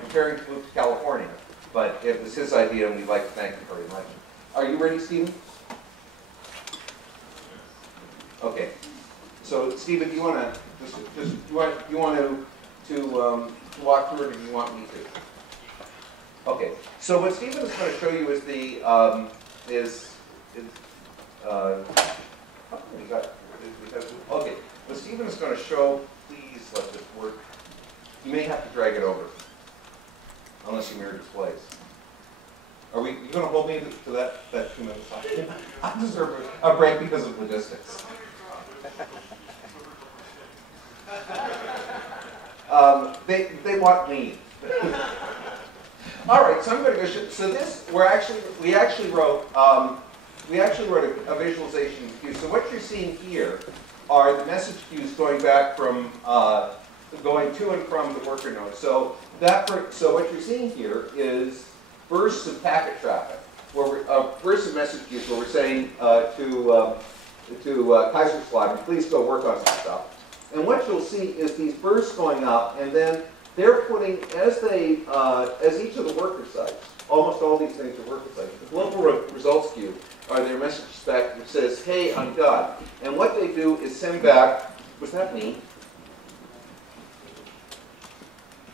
preparing to move to California. But it was his idea, and we'd like to thank him very much. Are you ready, Stephen? Okay. So Stephen, do you want to walk through it, or do you want me to? Okay. So what Stephen is going to show you is the okay. What Stephen is going to show, please let this work. You may have to drag it over, unless you mirror displays. Are you going to hold me to that 2 minutes? I deserve a break because of logistics. They want me. All right, so I'm going to go show. So this, we actually wrote a visualization queue. So what you're seeing here are the message queues going back from going to and from the worker node. So what you're seeing here is bursts of packet traffic, bursts of message queues where we're saying to Kaiserslautern, please go work on some stuff. And what you'll see is these bursts going up, and then they're putting, as each of the worker sites, almost all these things are worker sites, the global results queue are their message spec which says, hey, I'm done. And what they do is send back, was that me?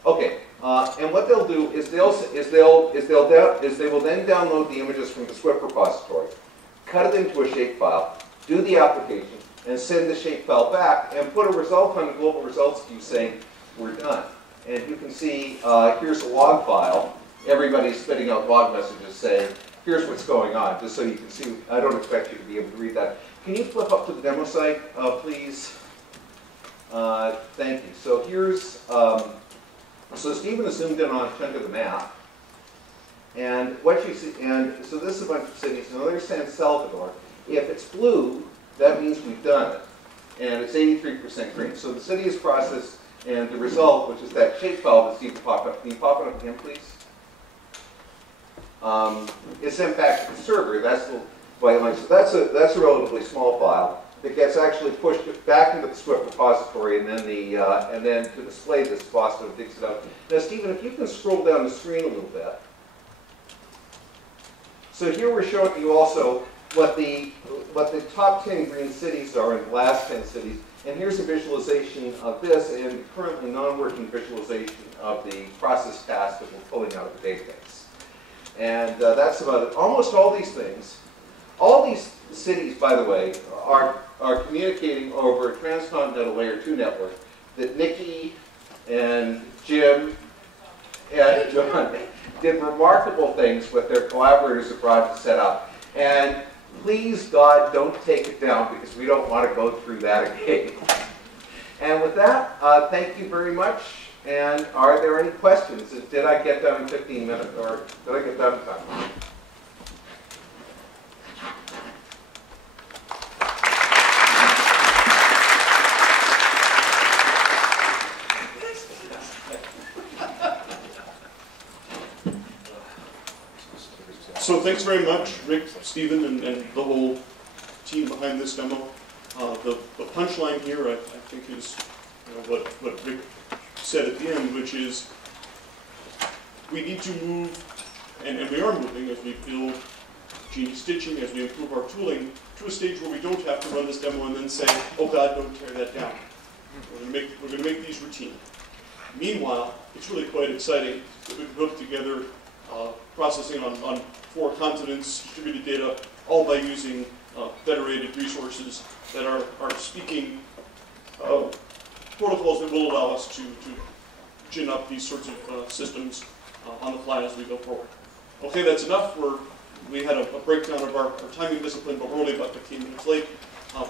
Okay, and what they'll do is they will then download the images from the Swift repository, cut it into a shapefile, do the application, and send the shapefile back, and put a result on the global results queue saying, we're done. And you can see, here's a log file. Everybody's spitting out log messages saying, here's what's going on, just so you can see. I don't expect you to be able to read that. Can you flip up to the demo site, please? Thank you. So here's, so Stephen has zoomed in on a chunk of the map. And what you see, and so this is a bunch of cities. Now there's San Salvador. If it's blue, that means we've done it. And it's 83% green. So the city is processed, and the result, which is that shapefile that Stephen popped up. Can you pop it up again, please? Is sent back to the server. That's the white line. So that's a relatively small file that gets actually pushed back into the Swift repository, and then to display this, Boston digs it out. Now, Stephen, if you can scroll down the screen a little bit. So here we're showing you also what the top 10 green cities are in the last 10 cities. And here's a visualization of this, and currently non-working visualization of the process task that we're pulling out of the database. And that's about it. Almost all these things, all these cities, by the way, are communicating over a transcontinental layer 2 network that Niky and Jim and John did remarkable things with their collaborators abroad to set up. And please, God, don't take it down, because we don't want to go through that again. And with that, thank you very much. And are there any questions? Did I get done in 15 minutes, or did I get done in time? So thanks very much, Rick, Stephen, and the whole team behind this demo. The punchline here, I think, is what Rick said at the end, which is we need to move, and we are moving as we build GENI stitching, as we improve our tooling, to a stage where we don't have to run this demo and then say, oh God, don't tear that down. We're going to make these routine. Meanwhile, it's really quite exciting that we've hooked together processing on 4 continents, distributed data, all by using federated resources that are speaking protocols that will allow us to gin up these sorts of systems on the fly as we go forward. Okay, that's enough. We had a breakdown of our timing discipline, but we're only about 15 minutes late.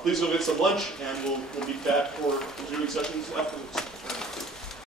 Please go get some lunch, and we'll be back for resuming sessions afterwards.